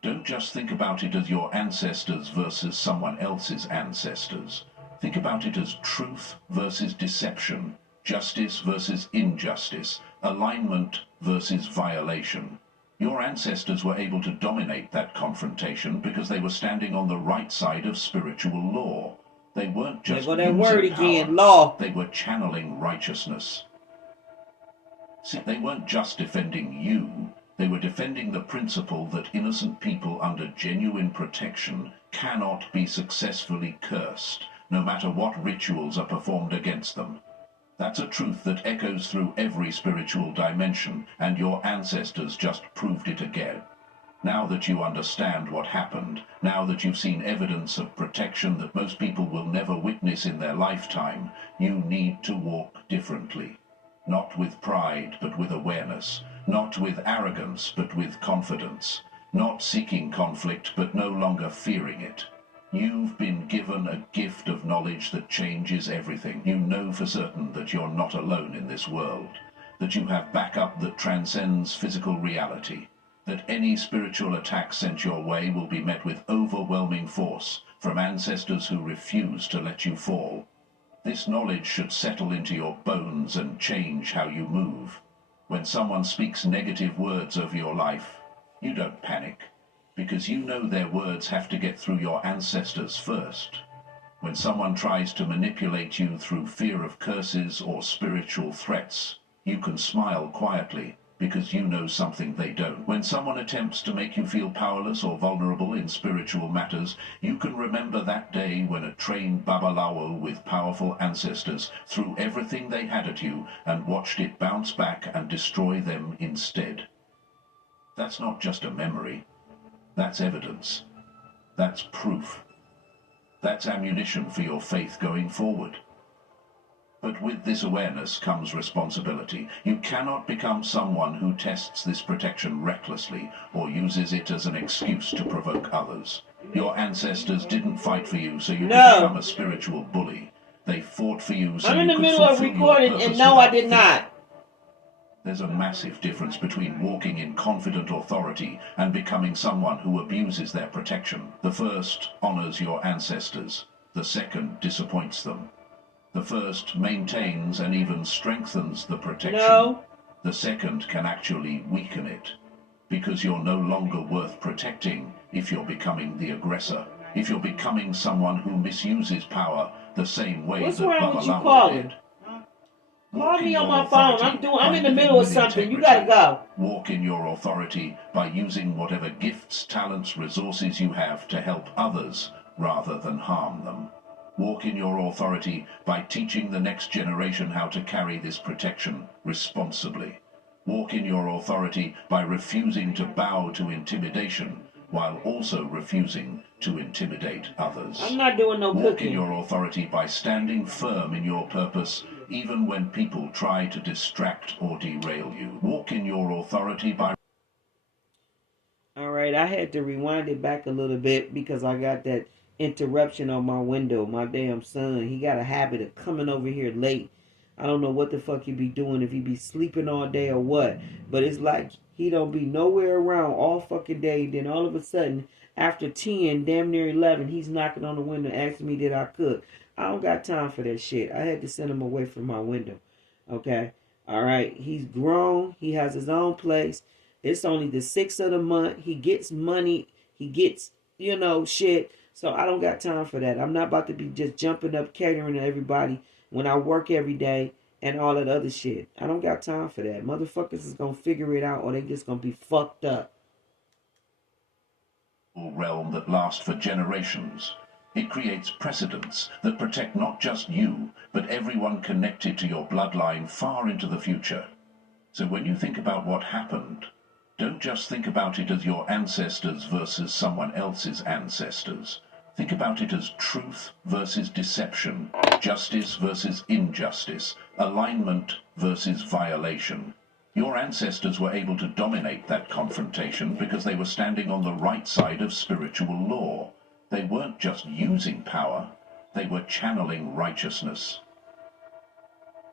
don't just think about it as your ancestors versus someone else's ancestors. Think about it as truth versus deception, justice versus injustice, alignment versus violation. Your ancestors were able to dominate that confrontation because they were standing on the right side of spiritual law. They weren't just using power, law. They were channeling righteousness. See, they weren't just defending you. They were defending the principle that innocent people under genuine protection cannot be successfully cursed, no matter what rituals are performed against them. That's a truth that echoes through every spiritual dimension, and your ancestors just proved it again. Now that you understand what happened, now that you've seen evidence of protection that most people will never witness in their lifetime, you need to walk differently. Not with pride, but with awareness. Not with arrogance, but with confidence. Not seeking conflict, but no longer fearing it. You've been given a gift of knowledge that changes everything. You know for certain that you're not alone in this world, that you have backup that transcends physical reality, that any spiritual attack sent your way will be met with overwhelming force from ancestors who refuse to let you fall. This knowledge should settle into your bones and change how you move. When someone speaks negative words of your life, you don't panic, because you know their words have to get through your ancestors first. When someone tries to manipulate you through fear of curses or spiritual threats, you can smile quietly, because you know something they don't. When someone attempts to make you feel powerless or vulnerable in spiritual matters, you can remember that day when a trained Babalawa with powerful ancestors threw everything they had at you and watched it bounce back and destroy them instead. That's not just a memory. That's evidence. That's proof. That's ammunition for your faith going forward. But with this awareness comes responsibility. You cannot become someone who tests this protection recklessly or uses it as an excuse to provoke others. Your ancestors didn't fight for you so you could become a spiritual bully. They fought for you so you could fulfill your purpose. And no, I did not. There's a massive difference between walking in confident authority and becoming someone who abuses their protection. The first honors your ancestors. The second disappoints them. The first maintains and even strengthens the protection. No. The second can actually weaken it, because you're no longer worth protecting if you're becoming the aggressor, if you're becoming someone who misuses power the same way that Babalawa did. Call me on my phone. I'm in the middle of something. You gotta go. Walk in your authority by using whatever gifts, talents, resources you have to help others rather than harm them. Walk in your authority by teaching the next generation how to carry this protection responsibly. Walk in your authority by refusing to bow to intimidation while also refusing to intimidate others. I'm not doing no cooking. Walk in your authority by standing firm in your purpose even when people try to distract or derail you. Walk in your authority by... All right, I had to rewind it back a little bit because I got that interruption on my window. My damn son, he got a habit of coming over here late. I don't know what the fuck he be doing, if he be sleeping all day or what. But it's like he don't be nowhere around all fucking day. Then all of a sudden, after 10, damn near 11, he's knocking on the window asking me did I cook. I don't got time for that shit. I had to send him away from my window. Okay? All right? He's grown. He has his own place. It's only the 6th of the month. He gets money. He gets, shit. So I don't got time for that. I'm not about to be just jumping up catering to everybody when I work every day and all that other shit. I don't got time for that. Motherfuckers is going to figure it out or they just going to be fucked up. Realm that lasts for generations. It creates precedents that protect not just you, but everyone connected to your bloodline far into the future. So when you think about what happened, don't just think about it as your ancestors versus someone else's ancestors. Think about it as truth versus deception, justice versus injustice, alignment versus violation. Your ancestors were able to dominate that confrontation because they were standing on the right side of spiritual law. They weren't just using power, they were channeling righteousness.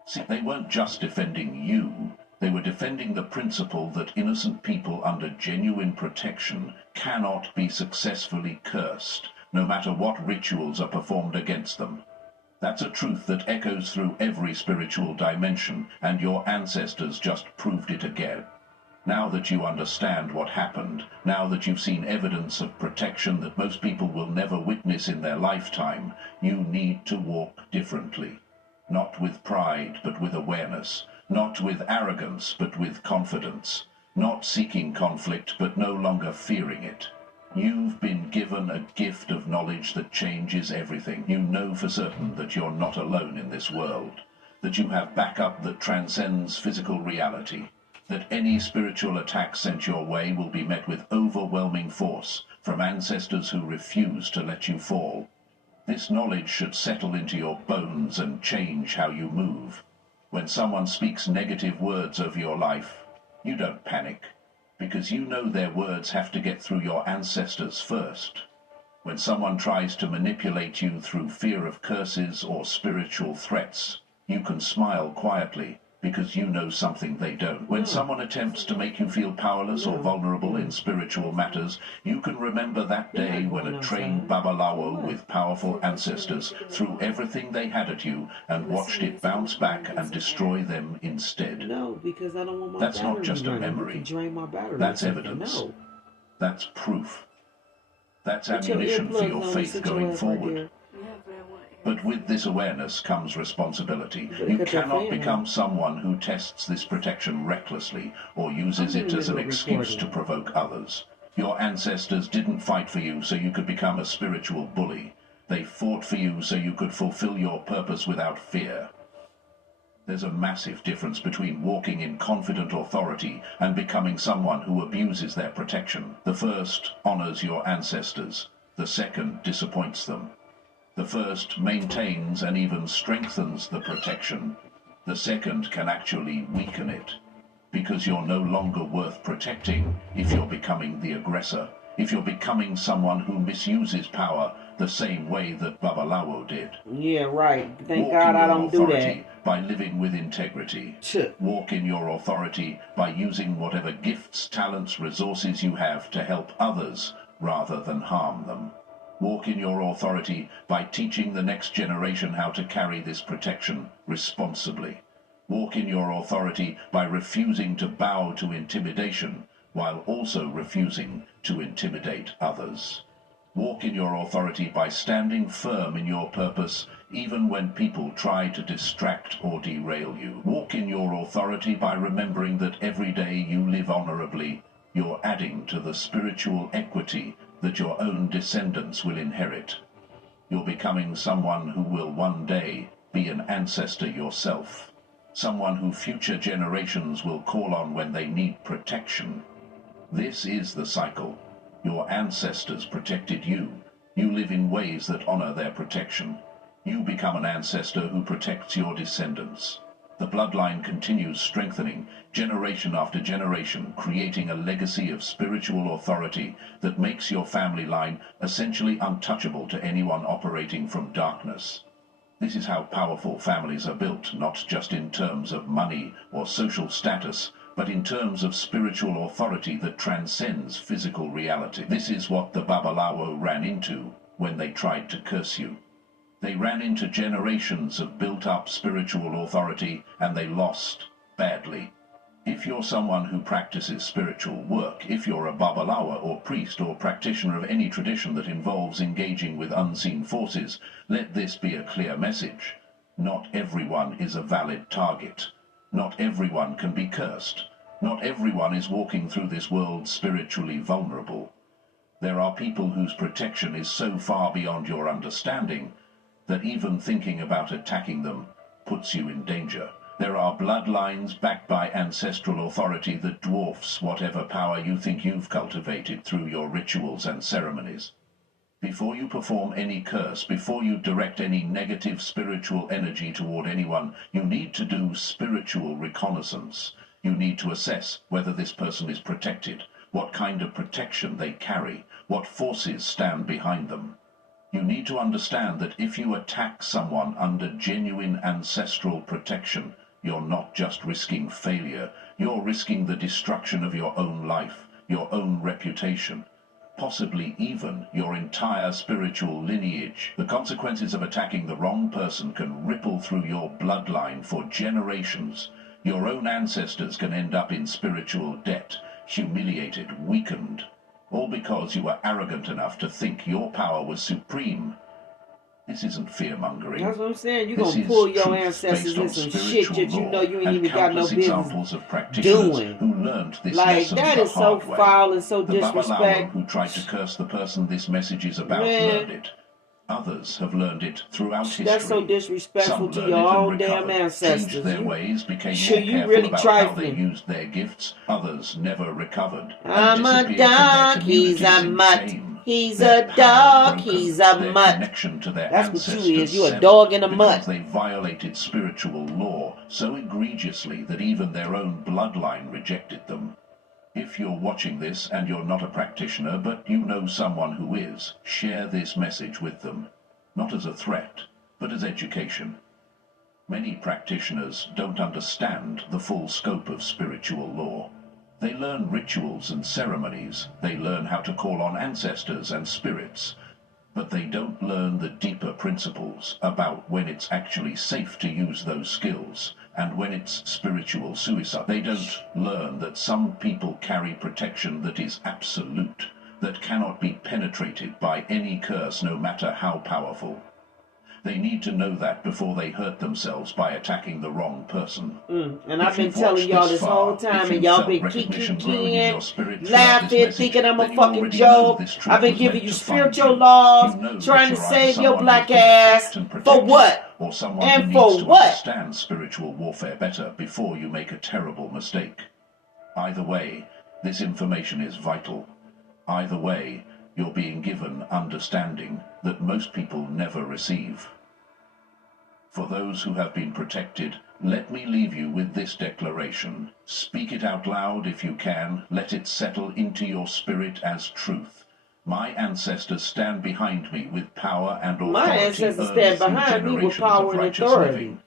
See, they weren't just defending you, they were defending the principle that innocent people under genuine protection cannot be successfully cursed, no matter what rituals are performed against them. That's a truth that echoes through every spiritual dimension, and your ancestors just proved it again. Now that you understand what happened, now that you've seen evidence of protection that most people will never witness in their lifetime, you need to walk differently. Not with pride, but with awareness. Not with arrogance, but with confidence. Not seeking conflict, but no longer fearing it. You've been given a gift of knowledge that changes everything. You know for certain that you're not alone in this world, that you have backup that transcends physical reality, that any spiritual attack sent your way will be met with overwhelming force from ancestors who refuse to let you fall. This knowledge should settle into your bones and change how you move. When someone speaks negative words of your life, you don't panic, because you know their words have to get through your ancestors first. When someone tries to manipulate you through fear of curses or spiritual threats, you can smile quietly because you know something they don't. When someone attempts to make you feel powerless or vulnerable in spiritual matters, you can remember that day when a trained Babalawa with powerful ancestors threw everything they had at you and watched it bounce back and destroy them instead. No, because I don't want my That's battery not just a running. memory. You can drain my battery. That's evidence. No. That's proof. That's Put your ammunition for earplugs your on, faith sit your going ass right forward. there. But with this awareness comes responsibility. better You cut that cannot fan become on. someone who tests this protection recklessly or uses I'm in it the as an middle of excuse to recording. provoke others. Your ancestors didn't fight for you so you could become a spiritual bully. They fought for you so you could fulfill your purpose without fear. There's a massive difference between walking in confident authority and becoming someone who abuses their protection. The first honors your ancestors. The second disappoints them. The first maintains and even strengthens the protection. The second can actually weaken it. Because you're no longer worth protecting if you're becoming the aggressor. If you're becoming someone who misuses power the same way that Babalawo did. Yeah, right. Thank Walk God in I your don't do authority by living with integrity. that. Walk in your authority by using whatever gifts, talents, resources you have to help others rather than harm them. Walk in your authority by teaching the next generation how to carry this protection responsibly. Walk in your authority by refusing to bow to intimidation while also refusing to intimidate others. Walk in your authority by standing firm in your purpose, even when people try to distract or derail you. Walk in your authority by remembering that every day you live honorably, you're adding to the spiritual equity that your own descendants will inherit. You're becoming someone who will one day be an ancestor yourself, someone who future generations will call on when they need protection. This is the cycle. Your ancestors protected you. You live in ways that honor their protection. You become an ancestor who protects your descendants. The bloodline continues strengthening, generation after generation, creating a legacy of spiritual authority that makes your family line essentially untouchable to anyone operating from darkness. This is how powerful families are built, not just in terms of money or social status, but in terms of spiritual authority that transcends physical reality. This is what the Babalawa ran into when they tried to curse you. They ran into generations of built-up spiritual authority, and they lost badly. If you're someone who practices spiritual work, if you're a Babalawa or priest or practitioner of any tradition that involves engaging with unseen forces, let this be a clear message. Not everyone is a valid target. Not everyone can be cursed. Not everyone is walking through this world spiritually vulnerable. There are people whose protection is so far beyond your understanding that even thinking about attacking them puts you in danger. There are bloodlines backed by ancestral authority that dwarfs whatever power you think you've cultivated through your rituals and ceremonies. Before you perform any curse, before you direct any negative spiritual energy toward anyone, you need to do spiritual reconnaissance. You need to assess whether this person is protected, what kind of protection they carry, what forces stand behind them. You need to understand that if you attack someone under genuine ancestral protection, you're not just risking failure, you're risking the destruction of your own life, your own reputation, possibly even your entire spiritual lineage. The consequences of attacking the wrong person can ripple through your bloodline for generations. Your own ancestors can end up in spiritual debt, humiliated, weakened, all because you were arrogant enough to think your power was supreme. This isn't fear-mongering. That's what I'm saying. You're going to pull your ancestors in some shit that you know you ain't even got no business doing. Who learned this like, that is so foul and so disrespectful. Who tried to curse the person this message is about learned it. Others have learned it throughout history. That's so disrespectful to your own damn ancestors. Changed their ways, became sure, more you careful really about trifling. how they used their gifts. Others never recovered. I'm a dog, he's a mutt. He's a dog, he's a mutt. That's what you is. You a dog in a mutt. They violated spiritual law so egregiously that even their own bloodline rejected them. If you're watching this and you're not a practitioner, but you know someone who is, share this message with them. Not as a threat, but as education. Many practitioners don't understand the full scope of spiritual law. They learn rituals and ceremonies, they learn how to call on ancestors and spirits, but they don't learn the deeper principles about when it's actually safe to use those skills and when it's spiritual suicide. They don't learn that some people carry protection that is absolute, that cannot be penetrated by any curse, no matter how powerful. They need to know that before they hurt themselves by attacking the wrong person. And I've been telling y'all this whole time, and y'all been kicking, laughing, thinking I'm a fucking joke. I've been giving you spiritual laws, trying to save your black ass. For what? Or someone and who for needs to what? understand spiritual warfare better before you make a terrible mistake. Either way, this information is vital. Either way, you're being given understanding that most people never receive. For those who have been protected, let me leave you with this declaration. Speak it out loud if you can. Let it settle into your spirit as truth. My ancestors stand behind me with power and authority. My ancestors stand behind me with power and authority.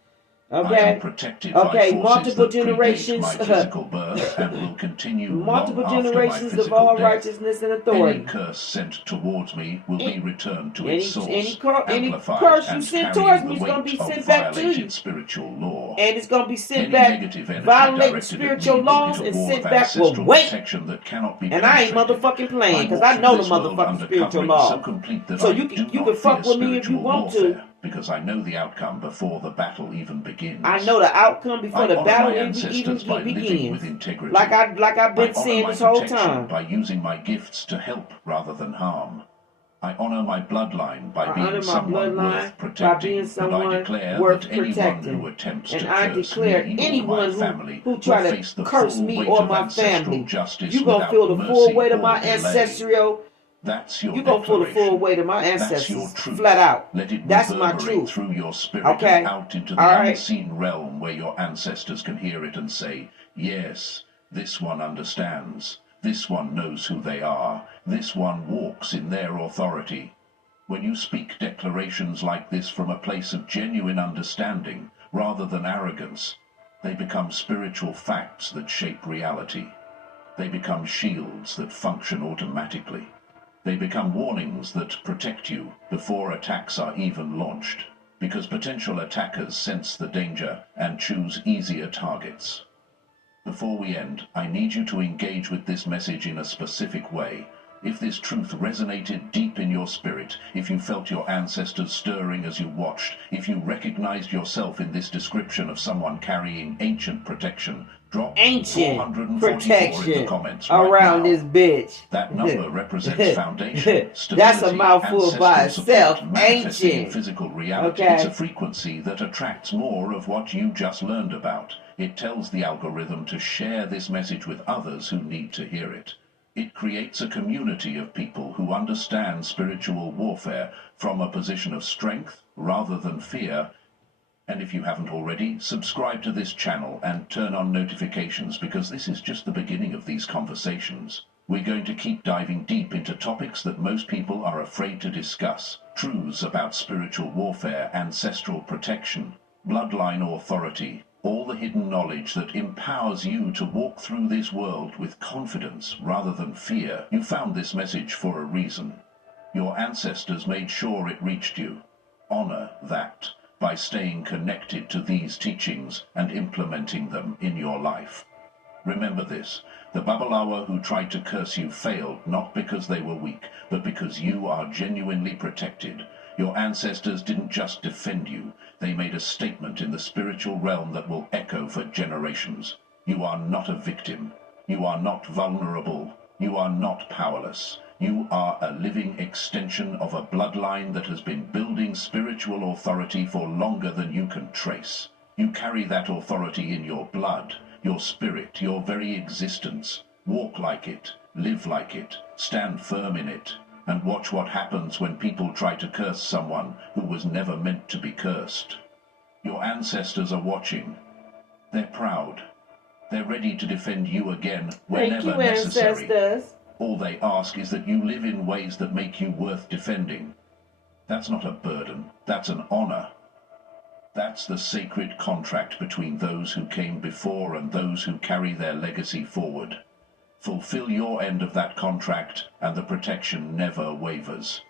Okay. I am protected by forces multiple that generations. predate my physical birth and will continue multiple long generations after my of all physical death. righteousness and authority. Any curse sent towards me will be returned to its source, any amplified curse you and send carrying towards the me is going to weight be of sent back to you. violated spiritual law. And it's going to be sent Any back, negative energy violating directed spiritual at me will laws, hit a and wall sent of back with ancestral weight. protection that cannot be And I ain't penetrated. motherfucking playing, because I I walk know through the this world motherfucking under spiritual covering laws. so complete that So I you do can not fuck fear with me if you spiritual want warfare, to. because I know the outcome before the battle even begins. I know the outcome before I the honor battle my even ancestors by living with begins. integrity. Like I've been I honor saying my this whole protection time. by using my gifts to help rather than harm. I honor my bloodline by being someone worth protecting, and I declare that anyone who attempts to curse me or my family will face the full weight of ancestral justice without mercy or delay. That's your declaration. That's your truth. Flat out. Let it That's my reverberate truth. through your spirit Okay. and out into the unseen realm where your ancestors can hear it and say, yes, this one understands. This one knows who they are. This one walks in their authority. When you speak declarations like this from a place of genuine understanding, rather than arrogance, they become spiritual facts that shape reality. They become shields that function automatically. They become warnings that protect you before attacks are even launched, because potential attackers sense the danger and choose easier targets. Before we end, I need you to engage with this message in a specific way. If this truth resonated deep in your spirit, if you felt your ancestors stirring as you watched, if you recognized yourself in this description of someone carrying ancient protection, drop 444 in the comments right around now. this bitch. That number represents foundation, stability, that's a mouthful by itself. manifesting in Ancient. physical reality. Okay. It's a frequency that attracts more of what you just learned about. It tells the algorithm to share this message with others who need to hear it. It creates a community of people who understand spiritual warfare from a position of strength rather than fear. And if you haven't already, subscribe to this channel and turn on notifications, because this is just the beginning of these conversations. We're going to keep diving deep into topics that most people are afraid to discuss. Truths about spiritual warfare, ancestral protection, bloodline authority, all the hidden knowledge that empowers you to walk through this world with confidence rather than fear. You found this message for a reason. Your ancestors made sure it reached you. Honor that by staying connected to these teachings and implementing them in your life. Remember this: the Babalawa who tried to curse you failed not because they were weak, but because you are genuinely protected. Your ancestors didn't just defend you, they made a statement in the spiritual realm that will echo for generations. You are not a victim. You are not vulnerable. You are not powerless. You are a living extension of a bloodline that has been building spiritual authority for longer than you can trace. You carry that authority in your blood, your spirit, your very existence. Walk like it, live like it, stand firm in it, and watch what happens when people try to curse someone who was never meant to be cursed. Your ancestors are watching. They're proud. They're ready to defend you again whenever necessary. Ancestors. All they ask is that you live in ways that make you worth defending. That's not a burden, that's an honor. That's the sacred contract between those who came before and those who carry their legacy forward. Fulfill your end of that contract, and the protection never wavers.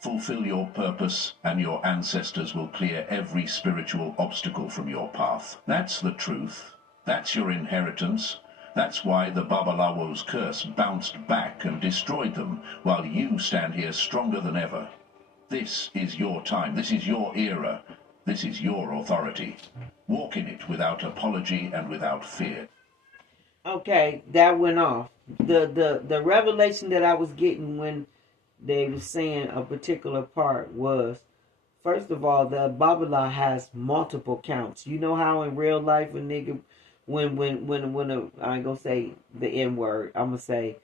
Fulfill your purpose, and your ancestors will clear every spiritual obstacle from your path. That's the truth. That's your inheritance. That's why the Babalawo's curse bounced back and destroyed them, while you stand here stronger than ever. This is your time. This is your era. This is your authority. Walk in it without apology and without fear. Okay, that went off. The revelation that I was getting when they were saying a particular part was, first of all, the Babala has multiple counts. You know how in real life a nigga, I ain't gonna say the N word, I'm gonna say,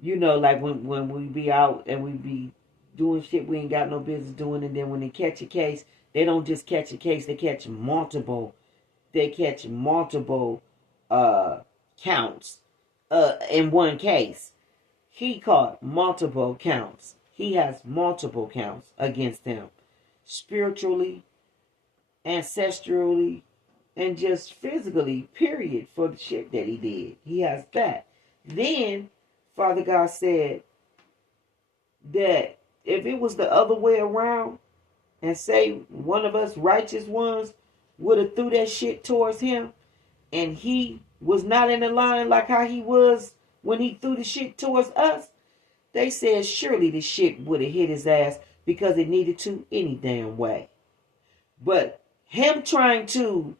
you know, like when we be out and we be doing shit we ain't got no business doing, and then when they catch a case, they don't just catch a case, they catch multiple counts in one case. He caught multiple counts. He has multiple counts against him, spiritually, ancestrally, and just physically, period, for the shit that he did. He has that. Then, Father God said that if it was the other way around, and say one of us righteous ones would have threw that shit towards him, and he was not in the line like how he was when he threw the shit towards us, they said surely the shit would have hit his ass because it needed to any damn way. But him trying to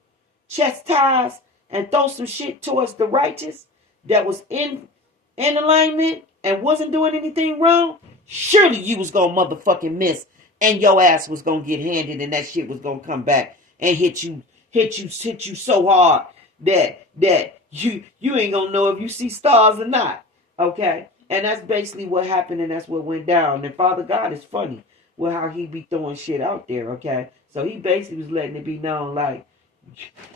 chastise and throw some shit towards the righteous that was in alignment and wasn't doing anything wrong, surely you was gonna motherfucking miss, and your ass was gonna get handed, and that shit was gonna come back and hit you so hard that you ain't gonna know if you see stars or not. Okay? And that's basically what happened, and that's what went down. And Father God is funny with how he be throwing shit out there, okay? So he basically was letting it be known like,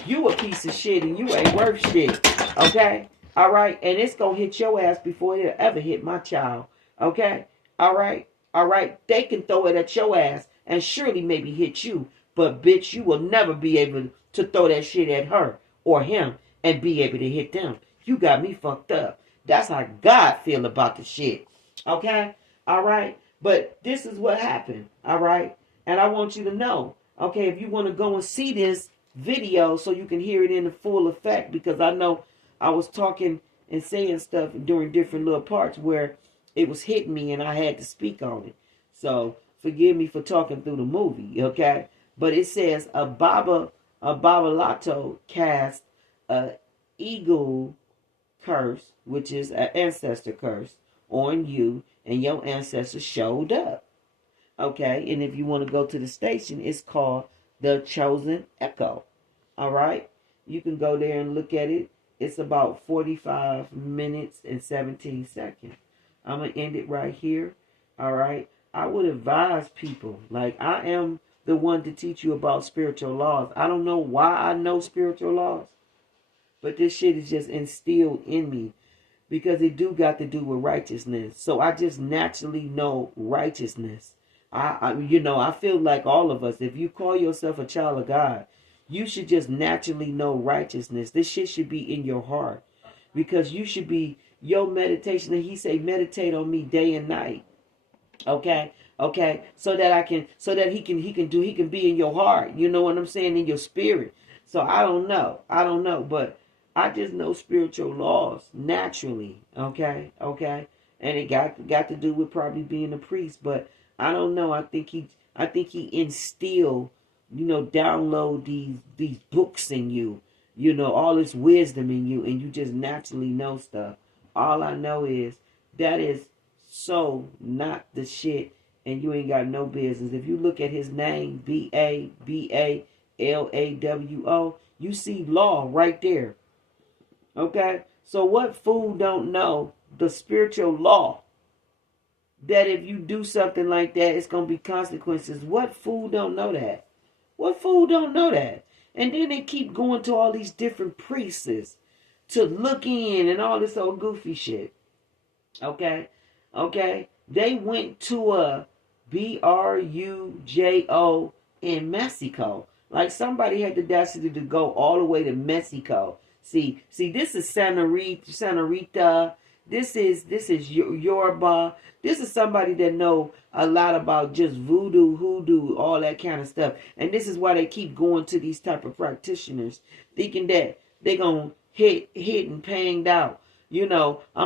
you a piece of shit and you ain't worth shit, okay? All right? And it's going to hit your ass before it'll ever hit my child, okay? All right? All right? They can throw it at your ass and surely maybe hit you, but bitch, you will never be able to throw that shit at her or him and be able to hit them. You got me fucked up. That's how God feel about the shit, okay? All right? But this is what happened, all right? And I want you to know, okay, if you want to go and see this video so you can hear it in the full effect, because I know I was talking and saying stuff during different little parts where it was hitting me and I had to speak on it. So forgive me for talking through the movie, okay? But it says a Babalawa cast a eagle curse, which is an ancestor curse, on you, and your ancestors showed up. Okay, and if you want to go to the station, it's called the Chosen Echo. All right, you can go there and look at it. It's about 45 minutes and 17 seconds. I'm gonna end it right here. All right, I would advise people, like, I am the one to teach you about spiritual laws. I don't know why I know spiritual laws, but this shit is just instilled in me because it do got to do with righteousness. So I just naturally know righteousness. I feel like all of us, if you call yourself a child of God, you should just naturally know righteousness. This shit should be in your heart because you should be your meditation. And he say, meditate on me day and night. Okay. So that he can be in your heart. You know what I'm saying? In your spirit. So I don't know, but I just know spiritual laws naturally, okay, and it got to do with probably being a priest, but I don't know. I think he instill, download these books in you, all this wisdom in you, and you just naturally know stuff. All I know is that is so not the shit, and you ain't got no business. If you look at his name, Babalawo, you see law right there. Okay, so what fool don't know the spiritual law that if you do something like that, it's gonna be consequences? What fool don't know that? What fool don't know that? And then they keep going to all these different priests to look in and all this old goofy shit. Okay, they went to a BRUJO in Mexico. Like somebody had the audacity to go all the way to Mexico. See, this is Santa Rita. This is Yoruba. This is somebody that know a lot about just voodoo, hoodoo, all that kind of stuff. And this is why they keep going to these type of practitioners, thinking that they're gonna hit and panged out. I'm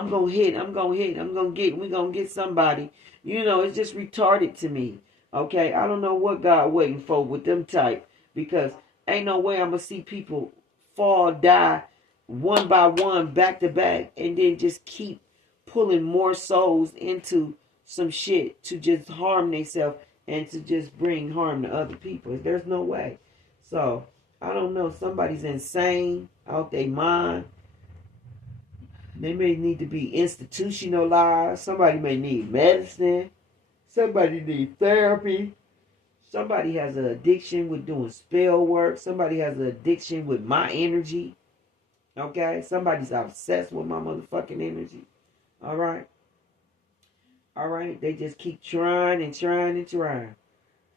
gonna hit. We're gonna get somebody. It's just retarded to me. Okay, I don't know what God waiting for with them type, because ain't no way I'm gonna see people fall, die, one by one, back to back, and then just keep pulling more souls into some shit to just harm themselves and to just bring harm to other people. There's no way. So, I don't know. Somebody's insane, out their mind. They may need to be institutionalized. Somebody may need medicine. Somebody need therapy. Somebody has an addiction with doing spell work. Somebody has an addiction with my energy. Okay? Somebody's obsessed with my motherfucking energy. All right? They just keep trying and trying and trying.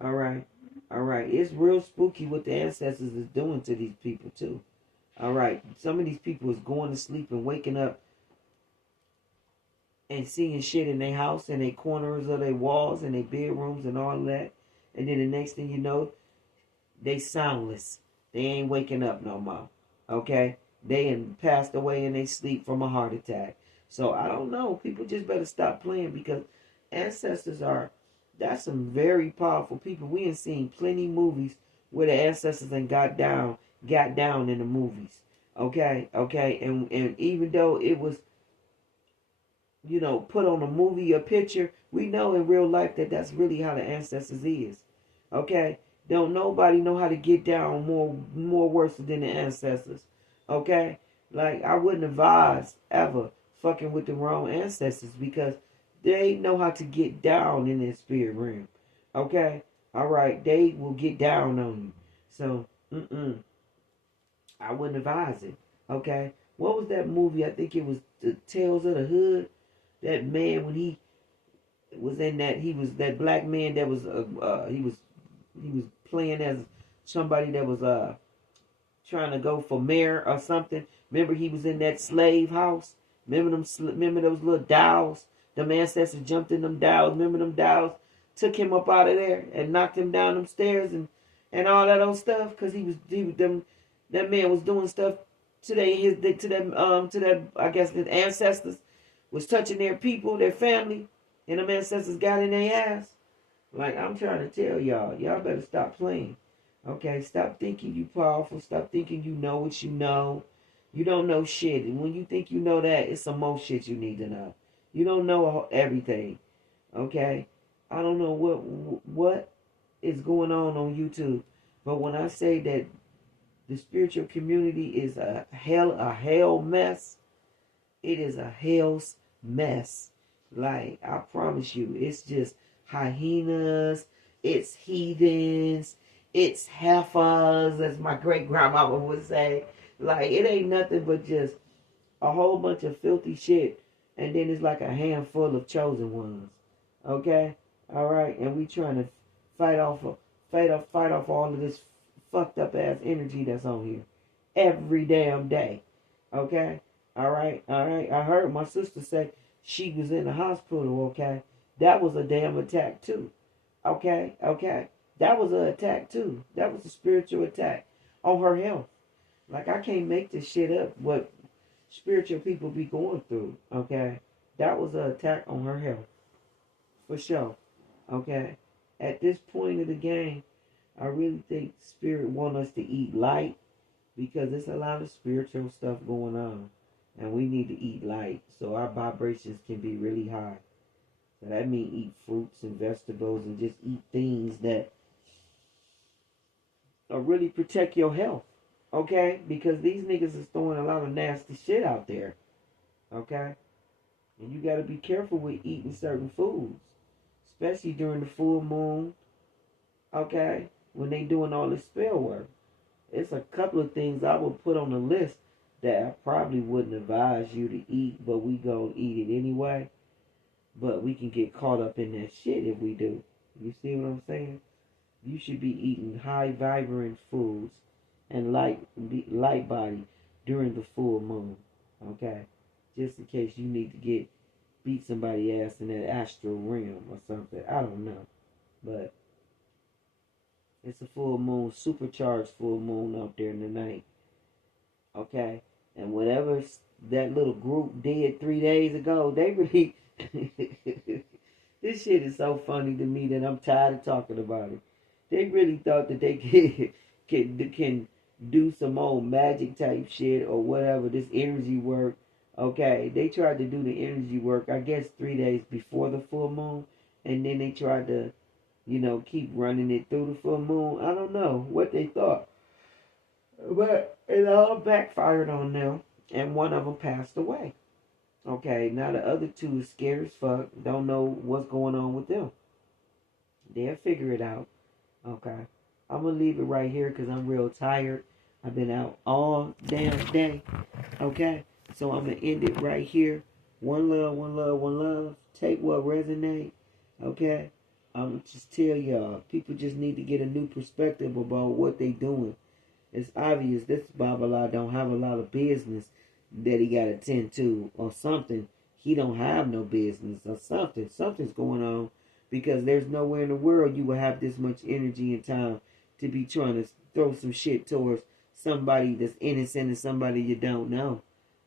All right? All right. It's real spooky what the ancestors is doing to these people, too. All right. Some of these people is going to sleep and waking up and seeing shit in their house, in their corners of their walls, in their bedrooms and all that. And then the next thing you know, they soundless. They ain't waking up no more. Okay? They ain't passed away in their sleep from a heart attack. So I don't know. People just better stop playing, because ancestors that's some very powerful people. We ain't seen plenty movies where the ancestors and got down in the movies. Okay? Okay? And even though it was, put on a movie or picture, we know in real life that that's really how the ancestors is. Okay? Don't nobody know how to get down more worse than the ancestors. Okay? Like, I wouldn't advise ever fucking with the wrong ancestors, because they know how to get down in their spirit realm. Okay? Alright, they will get down on you. So, I wouldn't advise it. Okay? What was that movie? I think it was the Tales of the Hood. That man, when he was in that, he was that black man that was he was playing as somebody that was trying to go for mayor or something. Remember, he was in that slave house. Remember those little dowels? The ancestors jumped in them dowels. Remember them dowels took him up out of there and knocked him down them stairs and all that old stuff, because that man was doing stuff to that I guess the ancestors was touching their people, their family, and them ancestors got in their ass. Like, I'm trying to tell y'all better stop playing. Okay, stop thinking you powerful. Stop thinking you know what you know. You don't know shit. And when you think you know that, it's some more shit you need to know. You don't know everything. Okay? I don't know what is going on YouTube. But when I say that the spiritual community is a hell mess, it is a hell's mess. Like, I promise you, it's just hyenas, it's heathens, it's heifers, as my great grandmama would say. Like, it ain't nothing but just a whole bunch of filthy shit, and then it's like a handful of chosen ones. Okay? Alright? And we trying to fight off all of this fucked up ass energy that's on here every damn day. Okay? Alright? I heard my sister say she was in the hospital. Okay? That was a damn attack too. Okay? That was an attack too. That was a spiritual attack on her health. Like, I can't make this shit up, what spiritual people be going through. Okay? That was an attack on her health. For sure. Okay? At this point of the game, I really think Spirit want us to eat light, because there's a lot of spiritual stuff going on. And we need to eat light so our vibrations can be really high. So that means eat fruits and vegetables and just eat things that really protect your health. Okay? Because these niggas is throwing a lot of nasty shit out there. Okay? And you got to be careful with eating certain foods. Especially during the full moon. Okay? When they doing all this spell work. It's a couple of things I would put on the list that I probably wouldn't advise you to eat, but we gonna eat it anyway. But we can get caught up in that shit if we do. You see what I'm saying? You should be eating high vibrant foods and light body during the full moon. Okay? Just in case you need to beat somebody ass in that astral realm or something. I don't know. But it's a full moon, supercharged full moon out there in the night. Okay? And whatever that little group did 3 days ago, they really... This shit is so funny to me that I'm tired of talking about it. They really thought that they can do some old magic type shit or whatever, this energy work. Okay? They tried to do the energy work, I guess, 3 days before the full moon. And then they tried to, keep running it through the full moon. I don't know what they thought. But it all backfired on them, and one of them passed away. Okay, now the other two is scared as fuck, don't know what's going on with them. They'll figure it out. Okay, I'm going to leave it right here because I'm real tired. I've been out all damn day. Okay, so I'm going to end it right here. One love, one love, one love. Take what resonate. Okay, I'm just tell y'all, people just need to get a new perspective about what they doing. It's obvious this Babalawa don't have a lot of business that he got to tend to, or something. He don't have no business, or something. Something's going on, because there's nowhere in the world you will have this much energy and time to be trying to throw some shit towards somebody that's innocent and somebody you don't know.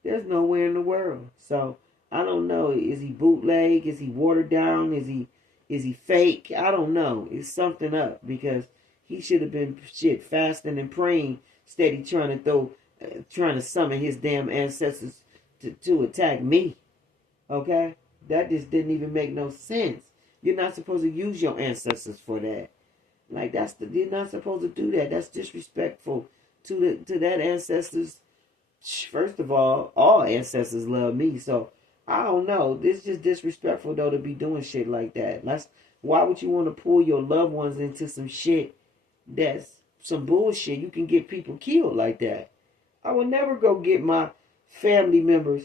There's nowhere in the world. So I don't know. Is he bootleg? Is he watered down? Is he fake? I don't know. It's something up, because he should have been fasting and praying, steady trying to summon his damn ancestors to attack me. Okay, that just didn't even make no sense. You're not supposed to use your ancestors for that. Like you're not supposed to do that. That's disrespectful to that ancestors. First of all ancestors love me, so I don't know. This is just disrespectful though to be doing shit like that. Why would you want to pull your loved ones into some shit that's some bullshit? You can get people killed like that. I would never go get my family members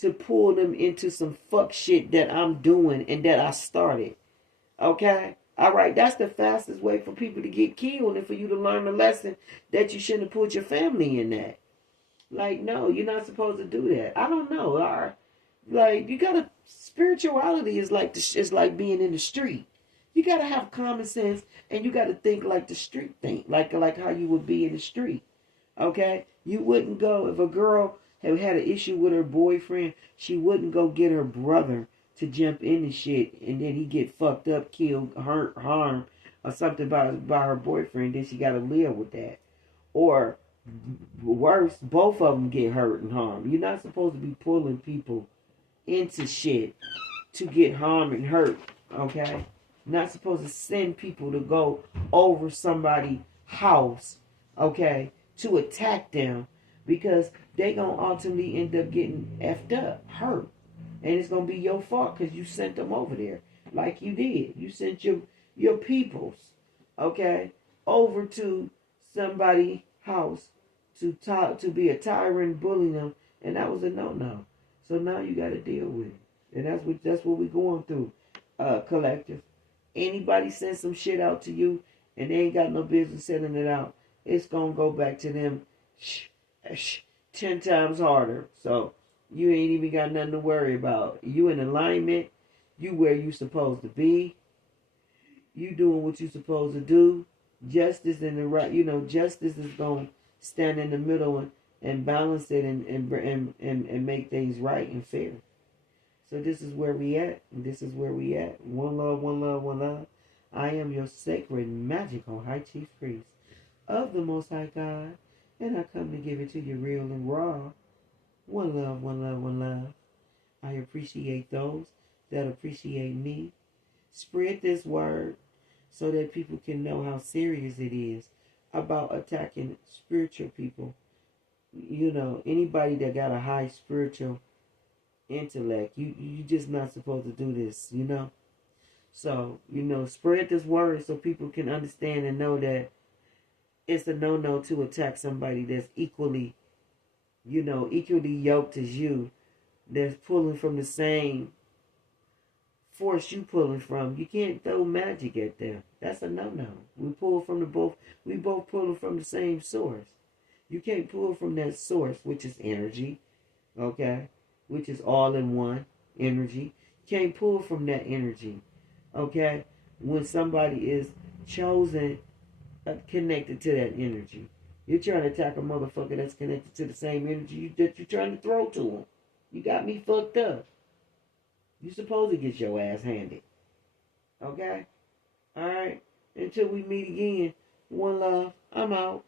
to pull them into some fuck shit that I'm doing and that I started. Okay? Alright, that's the fastest way for people to get killed, and for you to learn the lesson that you shouldn't have put your family in that. Like, no, you're not supposed to do that. I don't know. Like, you gotta, spirituality is like it's like being in the street. You gotta have common sense, and you gotta think like the street think, like how you would be in the street. Okay, you wouldn't go if a girl had an issue with her boyfriend. She wouldn't go get her brother to jump in the shit, and then he get fucked up, killed, hurt, harmed, or something by her boyfriend. Then she gotta live with that, or worse, both of them get hurt and harmed. You're not supposed to be pulling people into shit to get harmed and hurt. Okay, not supposed to send people to go over somebody's house. Okay, to attack them, because they gonna ultimately end up getting effed up, hurt, and it's gonna be your fault because you sent them over there like you did. You sent your peoples, okay, over to somebody's house to be a tyrant, bully them, and that was a no. So now you got to deal with it, and that's what we're going through, collective. Anybody send some shit out to you, and they ain't got no business sending it out, it's gonna go back to them 10 times harder. So you ain't even got nothing to worry about. You in alignment. You where you supposed to be. You doing what you supposed to do. Justice in the right. Justice is gonna stand in the middle and balance it and make things right and fair. So this is where we at. And this is where we at. One love, one love, one love. I am your sacred, magical High Chief Priest of the Most High God, and I come to give it to you real and raw. One love, one love, one love. I appreciate those that appreciate me. Spread this word so that people can know how serious it is about attacking spiritual people. Anybody that got a high spiritual intellect, you just not supposed to do this, So, spread this word so people can understand and know that it's a no to attack somebody that's equally yoked as you, that's pulling from the same force you pulling from. You can't throw magic at them. That's a no. We both pulling from the same source. You can't pull from that source, which is energy, okay? Which is all in one energy. You can't pull from that energy, okay? When somebody is chosen, connected to that energy. You're trying to attack a motherfucker that's connected to the same energy that you're trying to throw to him. You got me fucked up. You supposed to get your ass handed. Okay? Alright? Until we meet again, one love. I'm out.